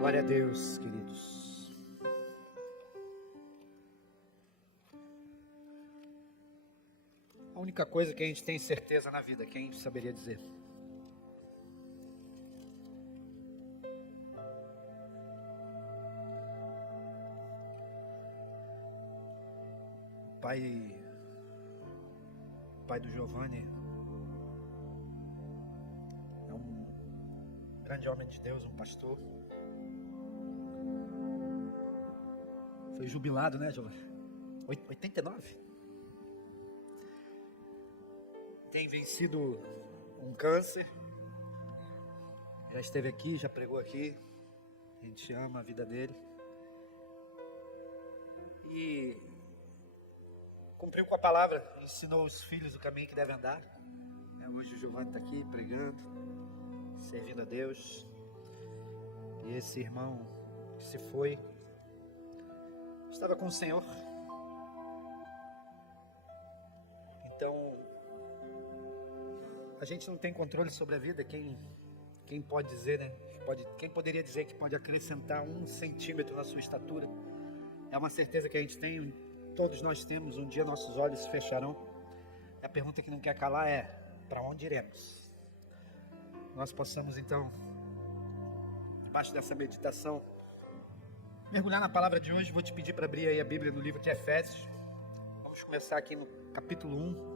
Glória a Deus, queridos. A única coisa que a gente tem certeza na vida, quem saberia dizer? O pai do Giovanni é um grande homem de Deus, um pastor. Foi jubilado, né, Giovanni? 89? Tem vencido um câncer. Já esteve aqui, já pregou aqui. A gente ama a vida dele. E cumpriu com a palavra, ensinou os filhos o caminho que devem andar. Hoje o Giovanni está aqui pregando, servindo a Deus. E esse irmão que se foi, estava com o Senhor. Então, a gente não tem controle sobre a vida. Quem pode dizer, né? Quem poderia dizer que pode acrescentar 1 centímetro na sua estatura? É uma certeza que a gente tem, todos nós temos. Um dia nossos olhos se fecharão. A pergunta que não quer calar é: para onde iremos? Nós possamos então, debaixo dessa meditação, mergulhar na palavra de hoje. Vou te pedir para abrir aí a Bíblia no livro de Efésios. Vamos começar aqui no capítulo 1.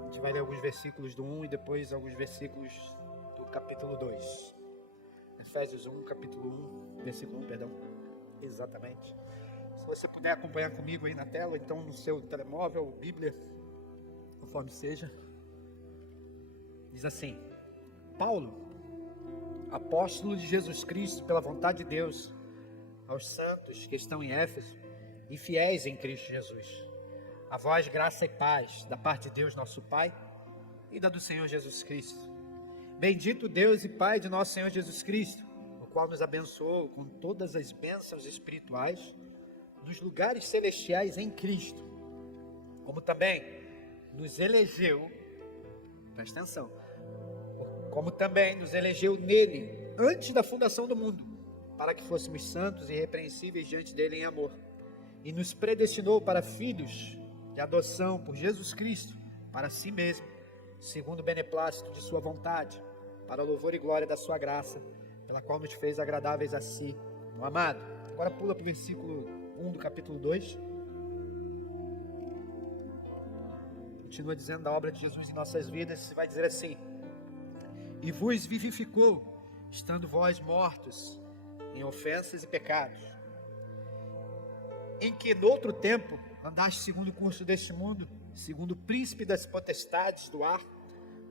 A gente vai ler alguns versículos do 1 e depois alguns versículos do capítulo 2. Efésios 1, capítulo 1, versículo 1, perdão. Exatamente. Se você puder acompanhar comigo aí na tela, então no seu telemóvel, Bíblia, conforme seja. Diz assim: Paulo, apóstolo de Jesus Cristo, pela vontade de Deus, aos santos que estão em Éfeso e fiéis em Cristo Jesus. A vós graça e paz da parte de Deus nosso Pai e da do Senhor Jesus Cristo. Bendito Deus e Pai de nosso Senhor Jesus Cristo, o qual nos abençoou com todas as bênçãos espirituais nos lugares celestiais em Cristo, como também nos elegeu, presta atenção, como também nos elegeu nele antes da fundação do mundo, para que fôssemos santos e irrepreensíveis diante dele em amor, e nos predestinou para filhos de adoção por Jesus Cristo, para si mesmo, segundo o beneplácito de sua vontade, para o louvor e glória da sua graça, pela qual nos fez agradáveis a si, no amado. Agora pula para o versículo 1 do capítulo 2. Continua dizendo da obra de Jesus em nossas vidas. Você vai dizer assim: e vos vivificou, estando vós mortos em ofensas e pecados, em que noutro tempo andaste segundo o curso deste mundo, segundo o príncipe das potestades do ar,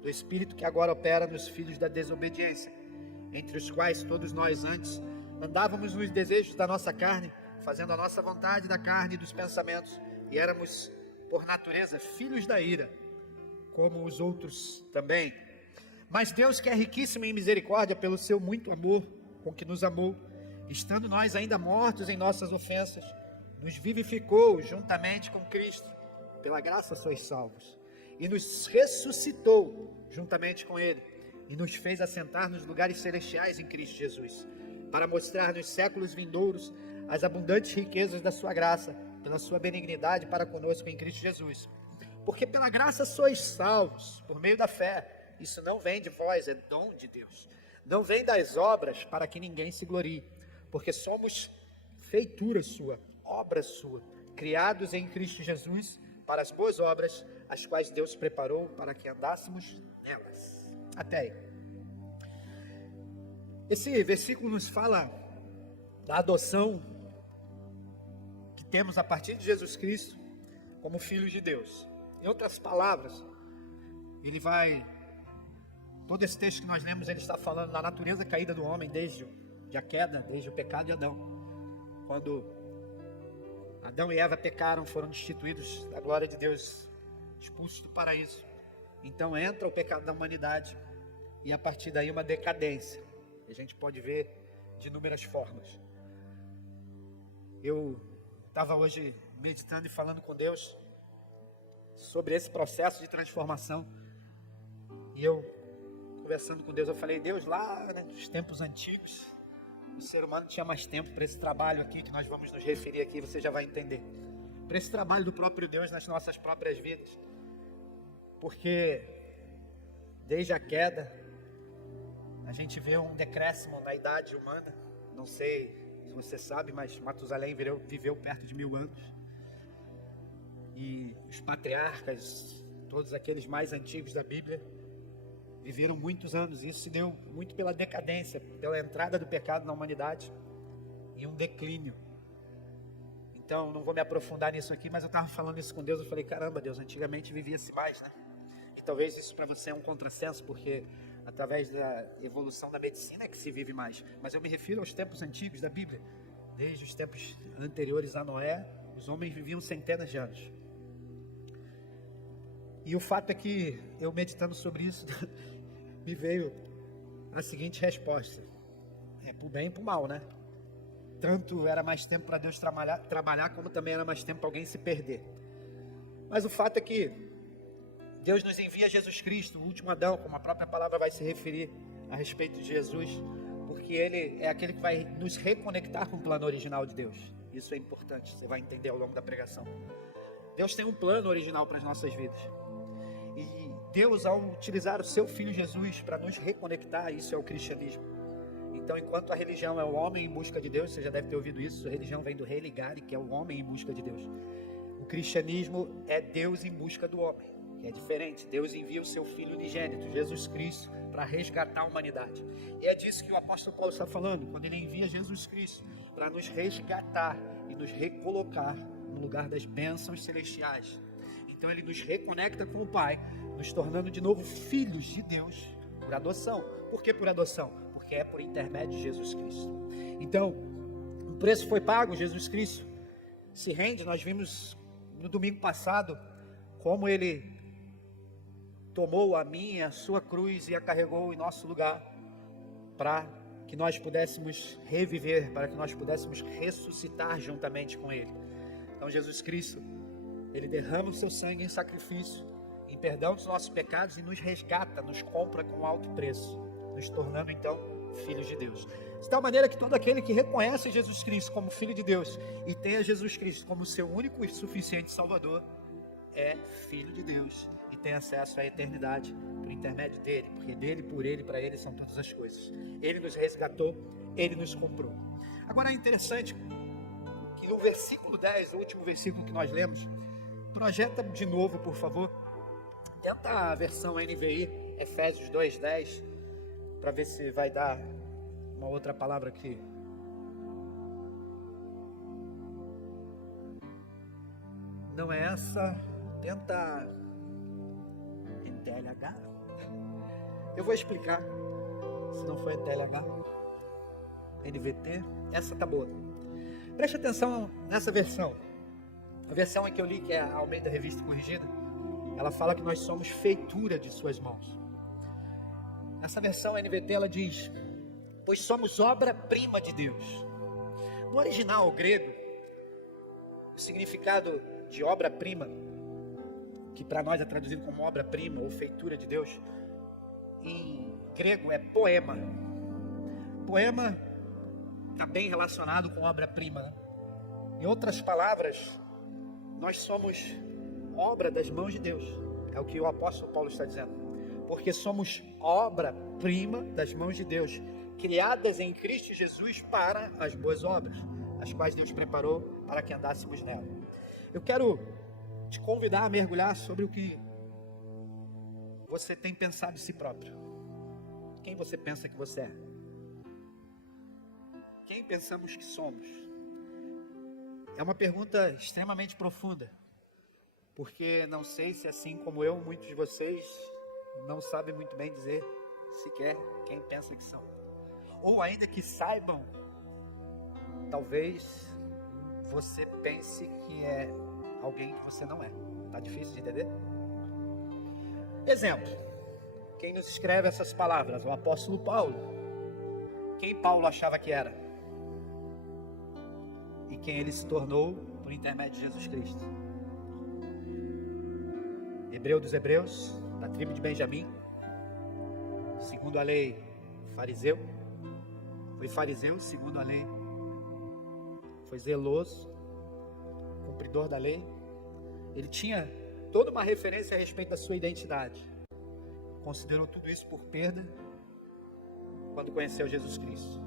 do espírito que agora opera nos filhos da desobediência, entre os quais todos nós antes andávamos nos desejos da nossa carne, fazendo a nossa vontade da carne e dos pensamentos, e éramos por natureza filhos da ira, como os outros também. Mas Deus, que é riquíssimo em misericórdia, pelo seu muito amor com que nos amou, estando nós ainda mortos em nossas ofensas, nos vivificou juntamente com Cristo. Pela graça sois salvos. E nos ressuscitou juntamente com Ele, e nos fez assentar nos lugares celestiais em Cristo Jesus, para mostrar nos séculos vindouros as abundantes riquezas da sua graça, pela sua benignidade para conosco em Cristo Jesus. Porque pela graça sois salvos, por meio da fé. Isso não vem de vós, é dom de Deus. Não vem das obras, para que ninguém se glorie. Porque somos feitura sua, obra sua, criados em Cristo Jesus, para as boas obras, as quais Deus preparou para que andássemos nelas. Até aí. Esse versículo nos fala da adoção que temos a partir de Jesus Cristo como filhos de Deus. Em outras palavras, todo esse texto que nós lemos, ele está falando da natureza caída do homem desde a queda, desde o pecado de Adão. Quando Adão e Eva pecaram, foram destituídos da glória de Deus, expulsos do paraíso. Então entra o pecado da humanidade e a partir daí uma decadência. A gente pode ver de inúmeras formas. Eu estava hoje meditando e falando com Deus sobre esse processo de transformação. E eu, conversando com Deus, eu falei: Deus, lá nos tempos antigos, o ser humano tinha mais tempo para esse trabalho aqui, que nós vamos nos referir aqui, você já vai entender. Para esse trabalho do próprio Deus nas nossas próprias vidas. Porque desde a queda, a gente vê um decréscimo na idade humana. Não sei se você sabe, mas Matusalém viveu perto de 1000 anos. E os patriarcas, todos aqueles mais antigos da Bíblia, viveram muitos anos. Isso se deu muito pela decadência, pela entrada do pecado na humanidade e um declínio. Então, não vou me aprofundar nisso aqui, mas eu estava falando isso com Deus. Eu falei, caramba, Deus, antigamente vivia-se mais, né? E talvez isso para você é um contrassenso, porque através da evolução da medicina é que se vive mais. Mas eu me refiro aos tempos antigos da Bíblia. Desde os tempos anteriores a Noé, os homens viviam centenas de anos. E o fato é que eu, meditando sobre isso, me veio a seguinte resposta: é pro bem e pro mal, né? Tanto era mais tempo para Deus trabalhar, como também era mais tempo para alguém se perder. Mas o fato é que Deus nos envia Jesus Cristo, o último Adão, como a própria palavra vai se referir a respeito de Jesus, porque Ele é aquele que vai nos reconectar com o plano original de Deus. Isso é importante, você vai entender ao longo da pregação. Deus tem um plano original para as nossas vidas. E Deus, ao utilizar o seu Filho Jesus para nos reconectar, isso é o cristianismo. Então, enquanto a religião é o homem em busca de Deus, você já deve ter ouvido isso, a religião vem do religare, que é o homem em busca de Deus. O cristianismo é Deus em busca do homem, que é diferente. Deus envia o seu Filho unigênito, Jesus Cristo, para resgatar a humanidade. E é disso que o apóstolo Paulo está falando, quando ele envia Jesus Cristo para nos resgatar e nos recolocar no lugar das bênçãos celestiais. Então ele nos reconecta com o Pai, nos tornando de novo filhos de Deus por adoção. Por que por adoção? Porque é por intermédio de Jesus Cristo. Então, o preço foi pago, Jesus Cristo se rende. Nós vimos no domingo passado como ele tomou a minha, a sua cruz e a carregou em nosso lugar para que nós pudéssemos reviver, para que nós pudéssemos ressuscitar juntamente com ele. Então Jesus Cristo, ele derrama o seu sangue em sacrifício, em perdão dos nossos pecados, e nos resgata, nos compra com alto preço, nos tornando então filhos de Deus. De tal maneira que todo aquele que reconhece Jesus Cristo como Filho de Deus e tem a Jesus Cristo como seu único e suficiente Salvador, é filho de Deus e tem acesso à eternidade por intermédio dele, porque dele, por ele, para ele são todas as coisas. Ele nos resgatou, ele nos comprou. Agora é interessante que no versículo 10, o último versículo que nós lemos, projeta de novo, por favor. Tenta a versão NVI, Efésios 2:10, para ver se vai dar uma outra palavra aqui. Não é essa. Tenta NTLH. Eu vou explicar. Se não for NTLH, NVT, essa tá boa. Preste atenção nessa versão. A versão em que eu li, que é a Almeida Revista Corrigida, ela fala que nós somos feitura de suas mãos. Essa versão NVT, ela diz: pois somos obra-prima de Deus. No original grego, o significado de obra-prima, que para nós é traduzido como obra-prima ou feitura de Deus, em grego é poema. Poema está bem relacionado com obra-prima, né? Em outras palavras, nós somos obra das mãos de Deus. É o que o apóstolo Paulo está dizendo. Porque somos obra-prima das mãos de Deus, criadas em Cristo Jesus para as boas obras, as quais Deus preparou para que andássemos nela. Eu quero te convidar a mergulhar sobre o que você tem pensado de si próprio. Quem você pensa que você é? Quem pensamos que somos? É uma pergunta extremamente profunda, porque não sei se, assim como eu, muitos de vocês não sabem muito bem dizer sequer quem pensa que são. Ou ainda que saibam, talvez você pense que é alguém que você não é. Tá difícil de entender? Exemplo, quem nos escreve essas palavras? O apóstolo Paulo. Quem Paulo achava que era? E quem ele se tornou por intermédio de Jesus Cristo. Hebreu dos hebreus, da tribo de Benjamim, segundo a lei, fariseu, Foi fariseu, segundo a lei. Foi zeloso, cumpridor da lei. Ele tinha toda uma referência a respeito da sua identidade. Considerou tudo isso por perda quando conheceu Jesus Cristo.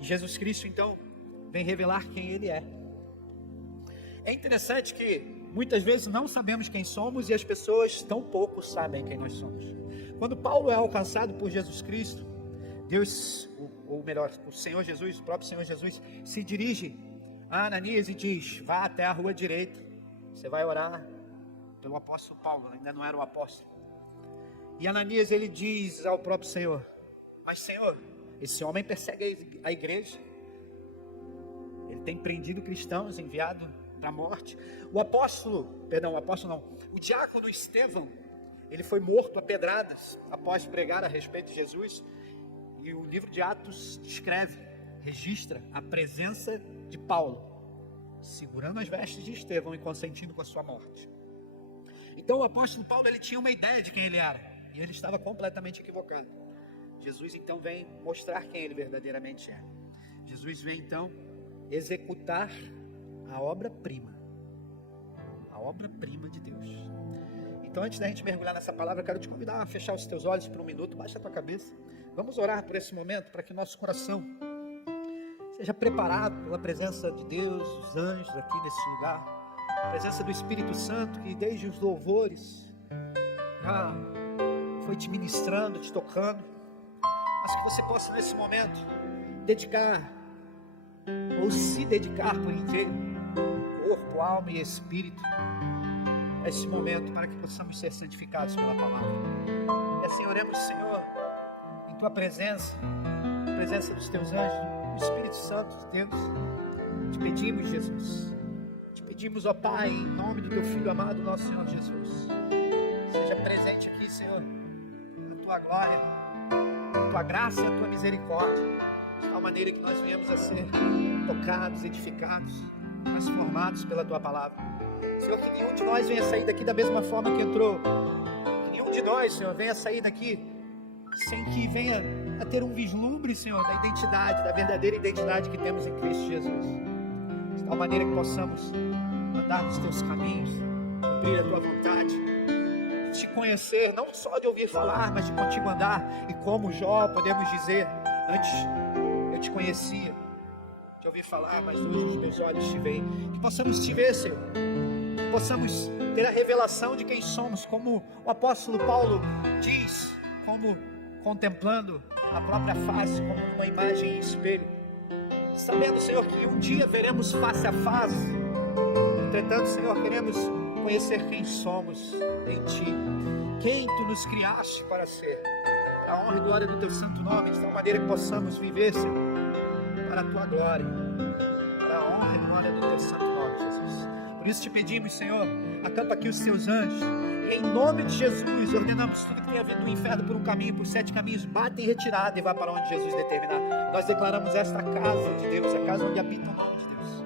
E Jesus Cristo, então, vem revelar quem Ele é. É interessante que muitas vezes não sabemos quem somos e as pessoas tão pouco sabem quem nós somos. Quando Paulo é alcançado por Jesus Cristo, Deus, ou melhor, o Senhor Jesus, o próprio Senhor Jesus, se dirige a Ananias e diz: vá até a rua direita, você vai orar pelo apóstolo Paulo, ainda não era o apóstolo. E Ananias, ele diz ao próprio Senhor: mas Senhor, esse homem persegue a igreja, ele tem prendido cristãos, enviado para a morte. O diácono Estevão, ele foi morto a pedradas após pregar a respeito de Jesus. E o livro de Atos registra a presença de Paulo, segurando as vestes de Estevão e consentindo com a sua morte. Então o apóstolo Paulo, ele tinha uma ideia de quem ele era, e ele estava completamente equivocado. Jesus então vem mostrar quem ele verdadeiramente é. Jesus vem então executar a obra-prima de Deus. Então, antes da gente mergulhar nessa palavra, eu quero te convidar a fechar os teus olhos por um minuto, baixa a tua cabeça. Vamos orar por esse momento, para que o nosso coração seja preparado pela presença de Deus, os anjos aqui nesse lugar, a presença do Espírito Santo, que desde os louvores já foi te ministrando, te tocando, mas que você possa nesse momento dedicar, ou se dedicar por inteiro, corpo, alma e espírito, a esse momento, para que possamos ser santificados pela palavra. E assim oremos, Senhor, em tua presença, na presença dos teus anjos, do Espírito Santo de Deus. Te pedimos, Jesus, te pedimos, ó Pai, em nome do teu Filho amado, nosso Senhor Jesus, seja presente aqui, Senhor, a tua glória, a tua graça e a tua misericórdia, de tal maneira que nós venhamos a ser tocados, edificados, transformados pela tua palavra. Senhor, que nenhum de nós venha sair daqui da mesma forma que entrou. Que nenhum de nós, Senhor, venha sair daqui sem que venha a ter um vislumbre, Senhor, da identidade, da verdadeira identidade que temos em Cristo Jesus. De tal maneira que possamos andar nos teus caminhos, cumprir a tua vontade, te conhecer, não só de ouvir falar, mas de contigo andar. E como Jó, podemos dizer: antes eu te conhecia, de ouvir falar, mas hoje os meus olhos te veem. Que possamos te ver, Senhor, que possamos ter a revelação de quem somos, como o apóstolo Paulo diz, como contemplando a própria face, como uma imagem em espelho, sabendo, Senhor, que um dia veremos face a face. Entretanto, Senhor, queremos conhecer quem somos em Ti, quem Tu nos criaste para ser, para a honra e glória do Teu santo nome, de tal maneira que possamos viver, Senhor, para a Tua glória, para a honra e glória do Teu santo nome, Jesus. Por isso te pedimos, Senhor, acampa aqui os Teus anjos, e em nome de Jesus ordenamos tudo que tenha vindo do inferno por um caminho, por 7 caminhos, bata em retirada e vá para onde Jesus determinar. Nós declaramos esta casa de Deus, a casa onde habita o nome de Deus.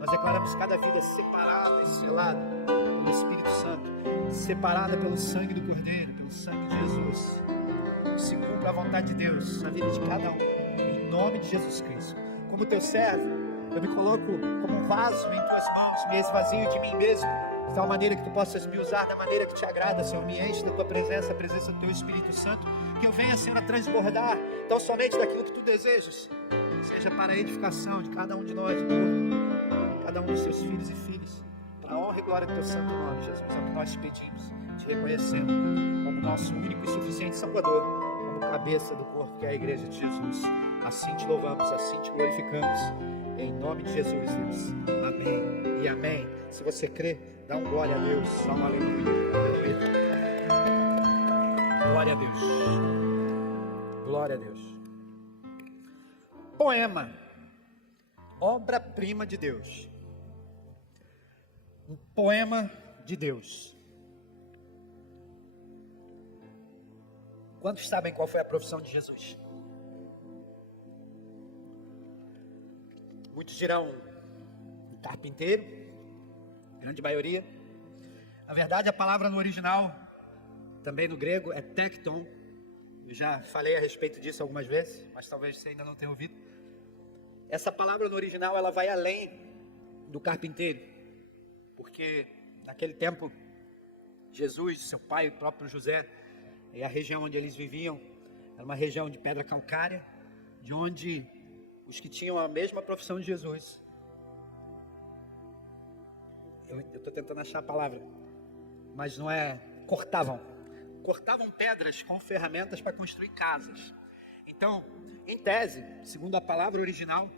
Nós declaramos cada vida separada e selada pelo Espírito Santo, separada pelo sangue do Cordeiro, pelo sangue de Jesus. Se cumpra a vontade de Deus na vida de cada um, em nome de Jesus Cristo. Como teu servo, eu me coloco como um vaso em tuas mãos, me esvazio de mim mesmo, de tal maneira que tu possas me usar da maneira que te agrada, Senhor. Me enche da tua presença, a presença do teu Espírito Santo, que eu venha, Senhor, a transbordar tão somente daquilo que tu desejas, seja para a edificação de cada um de nós, cada um dos teus filhos e filhas, para a honra e glória do teu santo nome, Jesus. É o que nós te pedimos, te reconhecendo como nosso único e suficiente Salvador, como cabeça do corpo que é a igreja de Jesus. Assim te louvamos, assim te glorificamos, em nome de Jesus, Deus. Amém e amém. Se você crê, dá um glória a Deus, dá um aleluia, aleluia. Glória a Deus, glória a Deus. Poema, obra-prima de Deus. Um poema de Deus. Quantos sabem qual foi a profissão de Jesus? Muitos dirão um carpinteiro, grande maioria. Na verdade, a palavra no original, também no grego, é tecton. Eu já falei a respeito disso algumas vezes, mas talvez você ainda não tenha ouvido. essa palavra no original, ela vai além do carpinteiro, porque naquele tempo, Jesus, seu pai, o próprio José, e a região onde eles viviam, era uma região de pedra calcária, de onde os que tinham a mesma profissão de Jesus, eu estou tentando achar a palavra, mas não é, cortavam pedras com ferramentas para construir casas. Então, em tese, segundo a palavra original,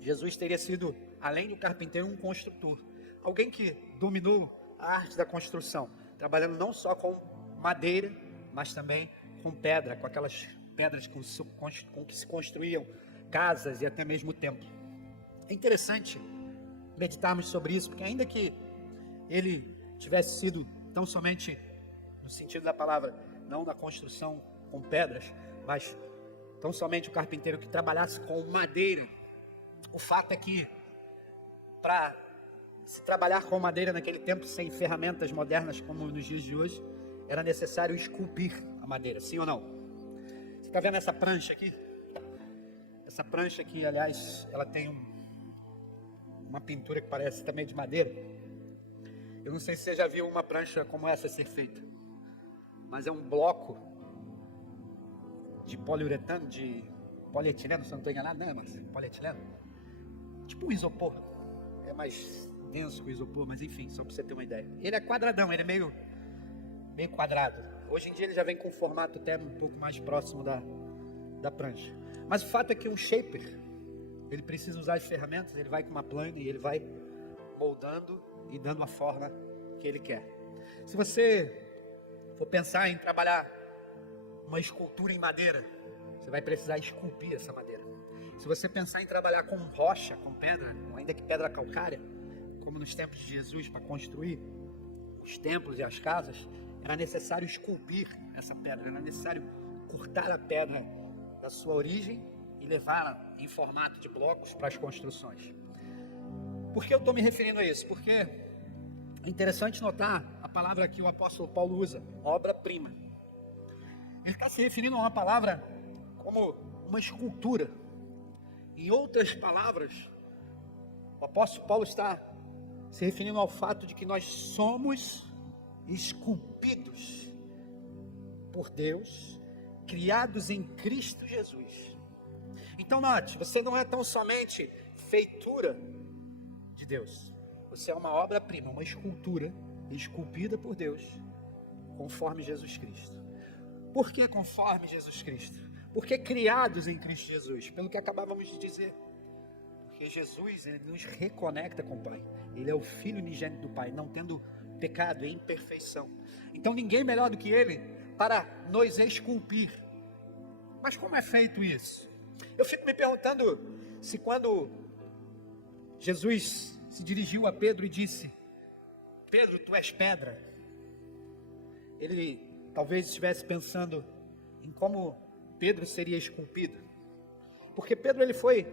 Jesus teria sido, além do carpinteiro, um construtor, alguém que dominou a arte da construção, trabalhando não só com madeira, mas também com pedra, com aquelas pedras com que se construíam casas e até mesmo templo. É interessante meditarmos sobre isso, porque ainda que ele tivesse sido tão somente, no sentido da palavra, não na construção com pedras, mas tão somente o carpinteiro que trabalhasse com madeira, o fato é que para se trabalhar com madeira naquele tempo, sem ferramentas modernas como nos dias de hoje, era necessário esculpir a madeira, sim ou não? Você está vendo essa prancha aqui? Essa prancha aqui, aliás, ela tem uma pintura que parece também de madeira. Eu não sei se você já viu uma prancha como essa ser feita, mas é um bloco de poliuretano, de polietileno, se eu não estou enganado, né, Márcio? Polietileno. Tipo um isopor. É mais denso que o isopor, mas enfim, só para você ter uma ideia. Ele é quadradão, ele é meio quadrado. Hoje em dia ele já vem com um formato até um pouco mais próximo da prancha. Mas o fato é que um shaper, ele precisa usar as ferramentas, ele vai com uma plana e ele vai moldando e dando a forma que ele quer. Se você for pensar em trabalhar uma escultura em madeira, você vai precisar esculpir essa madeira. Se você pensar em trabalhar com rocha, com pedra, ainda que pedra calcária, como nos tempos de Jesus, para construir os templos e as casas, era necessário esculpir essa pedra, era necessário cortar a pedra da sua origem e levá-la em formato de blocos para as construções. Por que eu estou me referindo a isso? Porque é interessante notar a palavra que o apóstolo Paulo usa, obra-prima. Ele está se referindo a uma palavra como uma escultura. Em outras palavras, o apóstolo Paulo está se referindo ao fato de que nós somos esculpidos por Deus, criados em Cristo Jesus. Então note, você não é tão somente feitura de Deus, você é uma obra-prima, uma escultura esculpida por Deus, conforme Jesus Cristo. Por que conforme Jesus Cristo? Porque criados em Cristo Jesus, pelo que acabávamos de dizer. Porque Jesus, ele nos reconecta com o Pai. Ele é o Filho unigênito do Pai, não tendo pecado e imperfeição. Então ninguém melhor do que Ele para nos esculpir. Mas como é feito isso? Eu fico me perguntando se quando Jesus se dirigiu a Pedro e disse: Pedro, tu és pedra. Ele talvez estivesse pensando em como Pedro seria esculpido. Porque Pedro, ele foi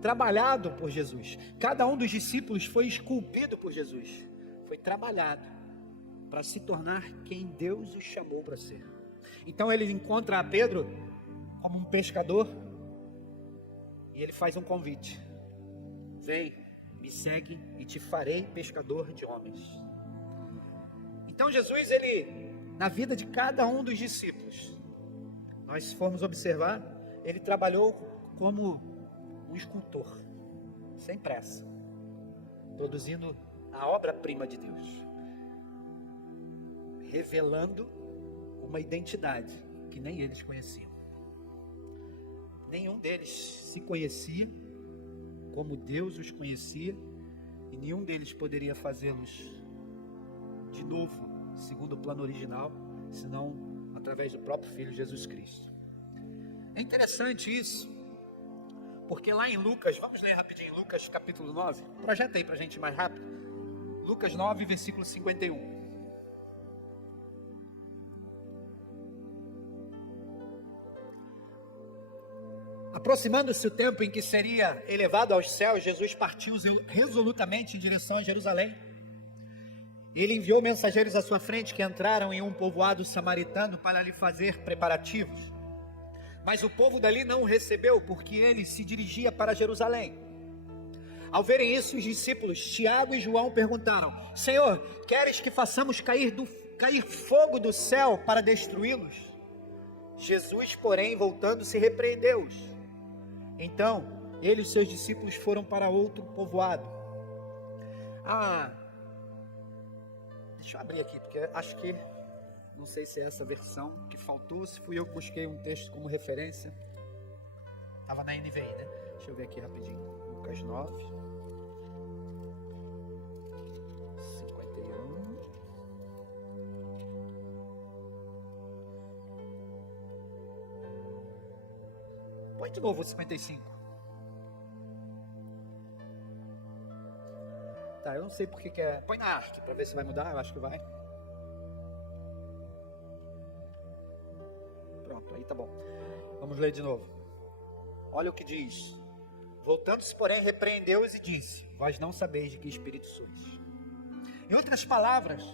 trabalhado por Jesus. Cada um dos discípulos foi esculpido por Jesus. Foi trabalhado para se tornar quem Deus o chamou para ser. Então ele encontra a Pedro como um pescador e ele faz um convite: vem, me segue e te farei pescador de homens. Então Jesus, ele, na vida de cada um dos discípulos, nós, se formos observar, ele trabalhou como um escultor, sem pressa, produzindo a obra-prima de Deus, revelando uma identidade que nem eles conheciam. Nenhum deles se conhecia como Deus os conhecia, e nenhum deles poderia fazê-los de novo, segundo o plano original, senão através do próprio Filho Jesus Cristo. É interessante isso, porque lá em Lucas, vamos ler rapidinho, Lucas capítulo 9, projeta aí para a gente mais rápido, Lucas 9, versículo 51. Aproximando-se o tempo em que seria elevado aos céus, Jesus partiu resolutamente em direção a Jerusalém. Ele enviou mensageiros à sua frente que entraram em um povoado samaritano para lhe fazer preparativos. Mas o povo dali não o recebeu, porque ele se dirigia para Jerusalém. Ao verem isso, os discípulos Tiago e João perguntaram: Senhor, queres que façamos cair fogo do céu para destruí-los? Jesus, porém, voltando-se, repreendeu-os. Então, ele e os seus discípulos foram para outro povoado. Deixa eu abrir aqui, porque acho que, não sei se é essa versão que faltou, se fui eu que busquei um texto como referência. Estava na NVI, né? Deixa eu ver aqui rapidinho. Lucas 9, 51. Põe de novo o 55. Tá, eu não sei porque que é. Põe na arte, para ver se vai mudar, eu acho que vai. Pronto, aí tá bom. Vamos ler de novo. Olha o que diz. Voltando-se, porém, repreendeu-os e disse: Vós não sabeis de que espírito sois. Em outras palavras,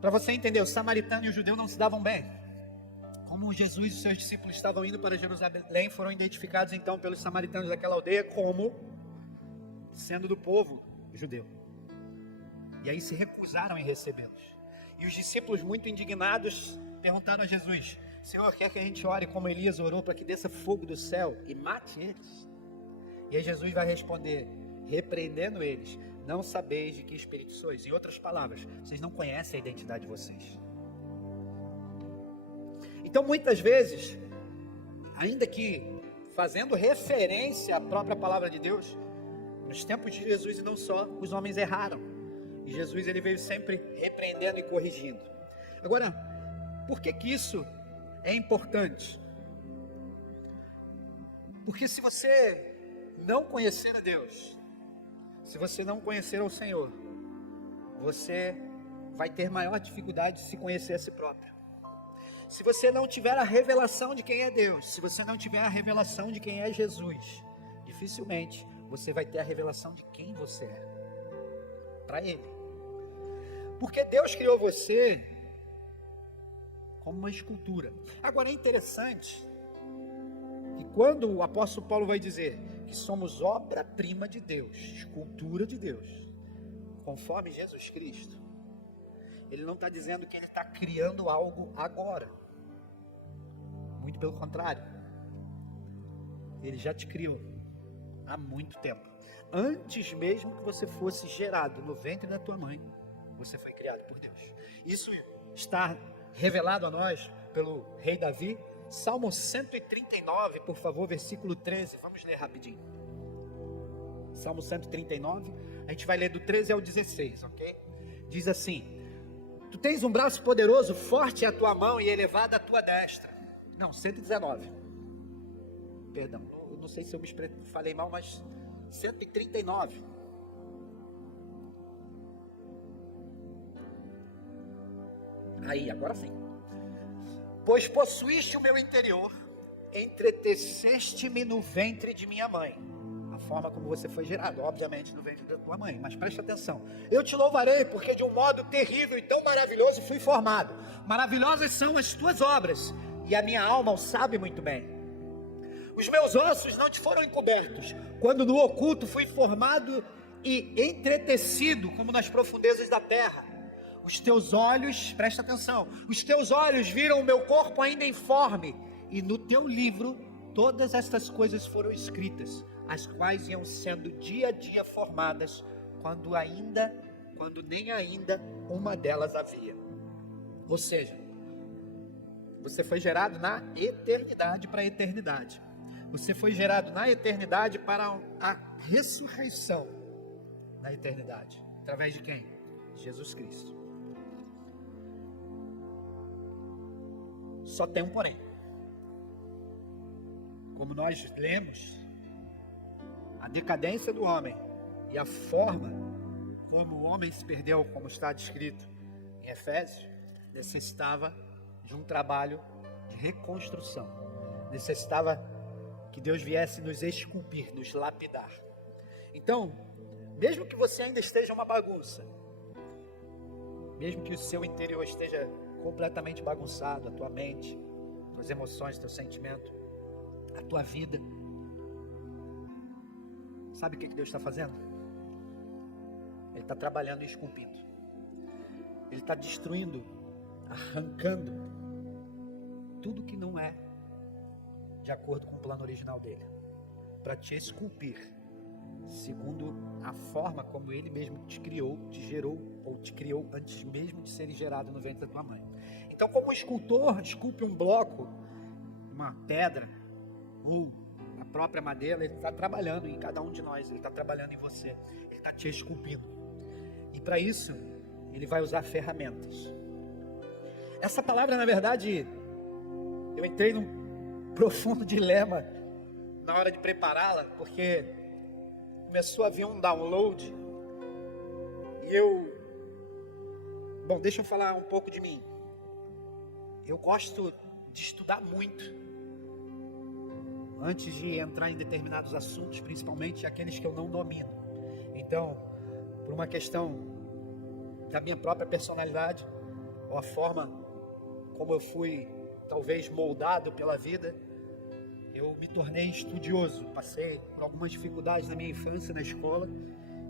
para você entender, o samaritano e o judeu não se davam bem. Como Jesus e seus discípulos estavam indo para Jerusalém, foram identificados então pelos samaritanos daquela aldeia como sendo do povo judeu. E aí se recusaram em recebê-los. E os discípulos, muito indignados, perguntaram a Jesus: Senhor, quer que a gente ore como Elias orou para que desça fogo do céu e mate eles? E aí Jesus vai responder, repreendendo eles: não sabeis de que espírito sois. Em outras palavras, vocês não conhecem a identidade de vocês. Então muitas vezes, ainda que fazendo referência à própria palavra de Deus, nos tempos de Jesus e não só, os homens erraram. E Jesus ele veio sempre repreendendo e corrigindo. Agora, por que isso é importante? Porque se você não conhecer a Deus, se você não conhecer o Senhor, você vai ter maior dificuldade de se conhecer a si próprio. Se você não tiver a revelação de quem é Deus, se você não tiver a revelação de quem é Jesus, dificilmente você vai ter a revelação de quem você é para Ele. Porque Deus criou você como uma escultura. Agora é interessante que quando o apóstolo Paulo vai dizer que somos obra-prima de Deus, escultura de Deus, conforme Jesus Cristo, ele não está dizendo que ele está criando algo agora. Muito pelo contrário. Ele já te criou há muito tempo. Antes mesmo que você fosse gerado no ventre da tua mãe, você foi criado por Deus. Isso está revelado a nós pelo rei Davi. Salmo 139, por favor, versículo 13. Vamos ler rapidinho. Salmo 139, a gente vai ler do 13 ao 16, ok? Diz assim: Tu tens um braço poderoso, forte é a tua mão e elevada a tua destra. Não, 119. Perdão, eu não sei se eu me falei mal, mas 139. Aí, agora sim. Pois possuíste o meu interior, entreteceste-me no ventre de minha mãe. A forma como você foi gerado, obviamente, no ventre da tua mãe. Mas preste atenção. Eu te louvarei, porque de um modo terrível e tão maravilhoso fui formado. Maravilhosas são as tuas obras, e a minha alma o sabe muito bem. Os meus ossos não te foram encobertos, quando no oculto fui formado e entretecido, como nas profundezas da terra. Os teus olhos, presta atenção, os teus olhos viram o meu corpo ainda informe, e no teu livro todas estas coisas foram escritas, as quais iam sendo dia a dia formadas, quando nem ainda uma delas havia. Ou seja, você foi gerado na eternidade para a eternidade. Você foi gerado na eternidade para a ressurreição na eternidade. Através de quem? Jesus Cristo. Só tem um porém. Como nós lemos, a decadência do homem e a forma como o homem se perdeu, como está descrito em Efésios, necessitava de um trabalho de reconstrução. Necessitava que Deus viesse nos esculpir, nos lapidar. Então, mesmo que você ainda esteja uma bagunça, mesmo que o seu interior esteja completamente bagunçado, a tua mente, tuas emoções, teu sentimento, a tua vida. Sabe o que Deus está fazendo? Ele está trabalhando e esculpindo. Ele está destruindo, arrancando tudo que não é de acordo com o plano original dele, para te esculpir segundo a forma como ele mesmo te criou, te gerou, ou te criou antes mesmo de ser gerado no ventre da tua mãe. Então, como o escultor esculpe um bloco, uma pedra, ou a própria madeira, ele está trabalhando em cada um de nós, ele está trabalhando em você, ele está te esculpindo. E para isso, ele vai usar ferramentas. Essa palavra, na verdade, eu entrei num profundo dilema na hora de prepará-la, porque começou a vir um download e deixa eu falar um pouco de mim. Eu gosto de estudar muito antes de entrar em determinados assuntos, principalmente aqueles que eu não domino. Então, por uma questão da minha própria personalidade, ou a forma como eu fui talvez moldado pela vida, eu me tornei estudioso. Passei por algumas dificuldades na minha infância, na escola,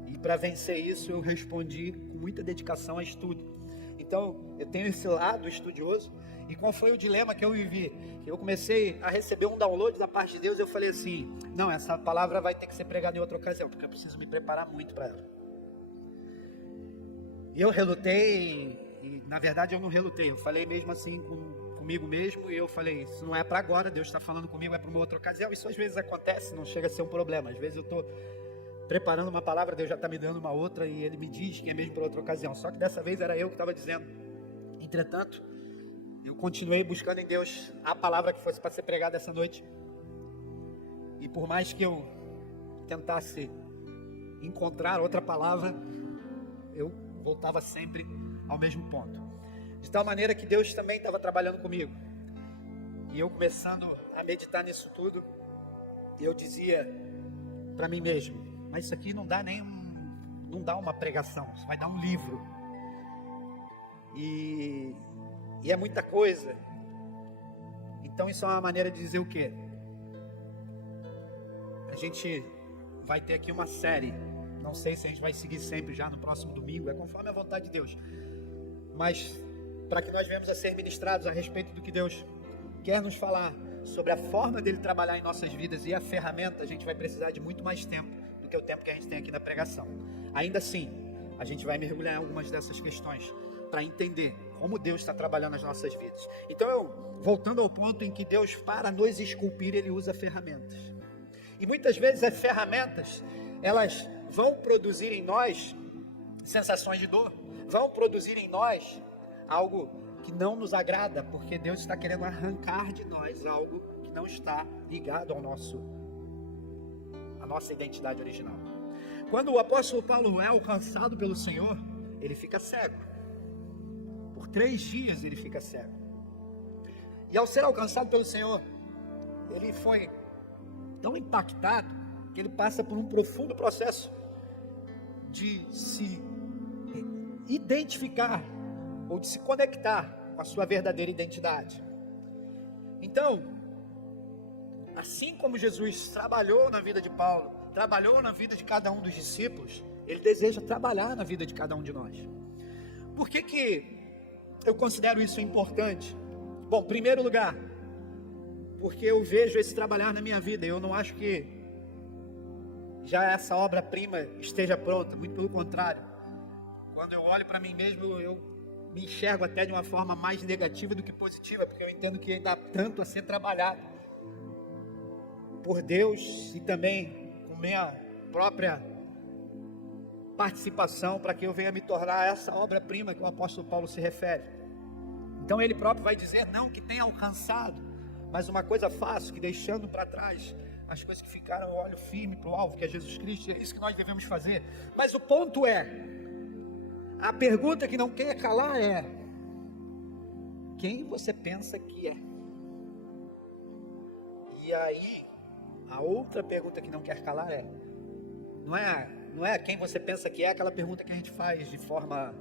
e para vencer isso eu respondi com muita dedicação a estudo. Então eu tenho esse lado estudioso. E qual foi o dilema que eu vivi? Eu comecei a receber um download da parte de Deus e eu falei assim: não, essa palavra vai ter que ser pregada em outra ocasião, porque eu preciso me preparar muito para ela. E eu relutei, e na verdade eu não relutei, eu falei mesmo assim comigo mesmo, e eu falei: isso não é para agora, Deus está falando comigo, é para uma outra ocasião. Isso às vezes acontece, não chega a ser um problema. Às vezes eu estou preparando uma palavra, Deus já está me dando uma outra, e Ele me diz que é mesmo para outra ocasião. Só que dessa vez era eu que estava dizendo. Entretanto, eu continuei buscando em Deus a palavra que fosse para ser pregada essa noite. E por mais que eu tentasse encontrar outra palavra, eu voltava sempre ao mesmo ponto. De tal maneira que Deus também estava trabalhando comigo. E eu começando a meditar nisso tudo, eu dizia para mim mesmo: mas isso aqui não dá uma pregação, isso vai dar um livro. E é muita coisa. Então isso é uma maneira de dizer o quê? A gente vai ter aqui uma série. Não sei se a gente vai seguir sempre já no próximo domingo, é conforme a vontade de Deus. Mas para que nós venhamos a ser ministrados a respeito do que Deus quer nos falar, sobre a forma dele trabalhar em nossas vidas e a ferramenta, a gente vai precisar de muito mais tempo do que o tempo que a gente tem aqui na pregação. Ainda assim, a gente vai mergulhar em algumas dessas questões para entender como Deus está trabalhando nas nossas vidas. Então, voltando ao ponto em que Deus, para nos esculpir, Ele usa ferramentas. E muitas vezes as ferramentas, elas vão produzir em nós sensações de dor, vão produzir em nós algo que não nos agrada, porque Deus está querendo arrancar de nós algo que não está ligado à nossa identidade original. Quando o apóstolo Paulo é alcançado pelo Senhor, ele fica cego. Por 3 dias ele fica cego. E ao ser alcançado pelo Senhor, ele foi tão impactado que ele passa por um profundo processo de se identificar ou de se conectar com a sua verdadeira identidade. Então, assim como Jesus trabalhou na vida de Paulo, trabalhou na vida de cada um dos discípulos, Ele deseja trabalhar na vida de cada um de nós. Por que eu considero isso importante? Bom, em primeiro lugar, porque eu vejo esse trabalhar na minha vida. Eu não acho que já essa obra-prima esteja pronta, muito pelo contrário. Quando eu olho para mim mesmo, eu me enxergo até de uma forma mais negativa do que positiva, porque eu entendo que ainda há tanto a ser trabalhado por Deus e também com minha própria participação para que eu venha me tornar essa obra-prima que o apóstolo Paulo se refere. Então ele próprio vai dizer: não que tenha alcançado, mas uma coisa faço, que deixando para trás as coisas que ficaram, eu olho firme para o alvo, que é Jesus Cristo. É isso que nós devemos fazer. Mas o ponto é, a pergunta que não quer calar é: quem você pensa que é? E aí, a outra pergunta que não quer calar é, não é quem você pensa que é, aquela pergunta que a gente faz de forma,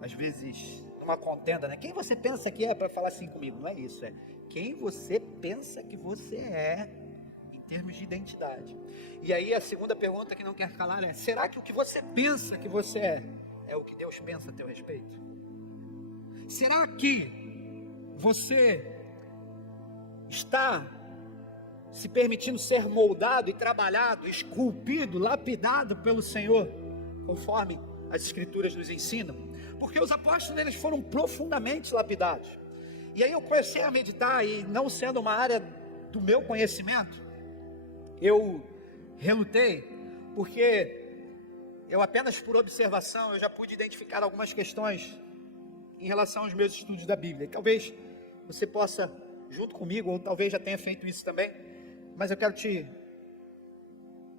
às vezes, numa contenda, né? Quem você pensa que é para falar assim comigo? Não é isso, é quem você pensa que você é em termos de identidade. E aí a segunda pergunta que não quer calar é: será que o que você pensa que você é o que Deus pensa a teu respeito? Será que você está se permitindo ser moldado e trabalhado, esculpido, lapidado pelo Senhor, conforme as Escrituras nos ensinam? Porque os apóstolos, eles foram profundamente lapidados. E aí eu comecei a meditar, e não sendo uma área do meu conhecimento, eu relutei, porque eu apenas por observação, eu já pude identificar algumas questões em relação aos meus estudos da Bíblia. E talvez você possa, junto comigo, ou talvez já tenha feito isso também, mas eu quero te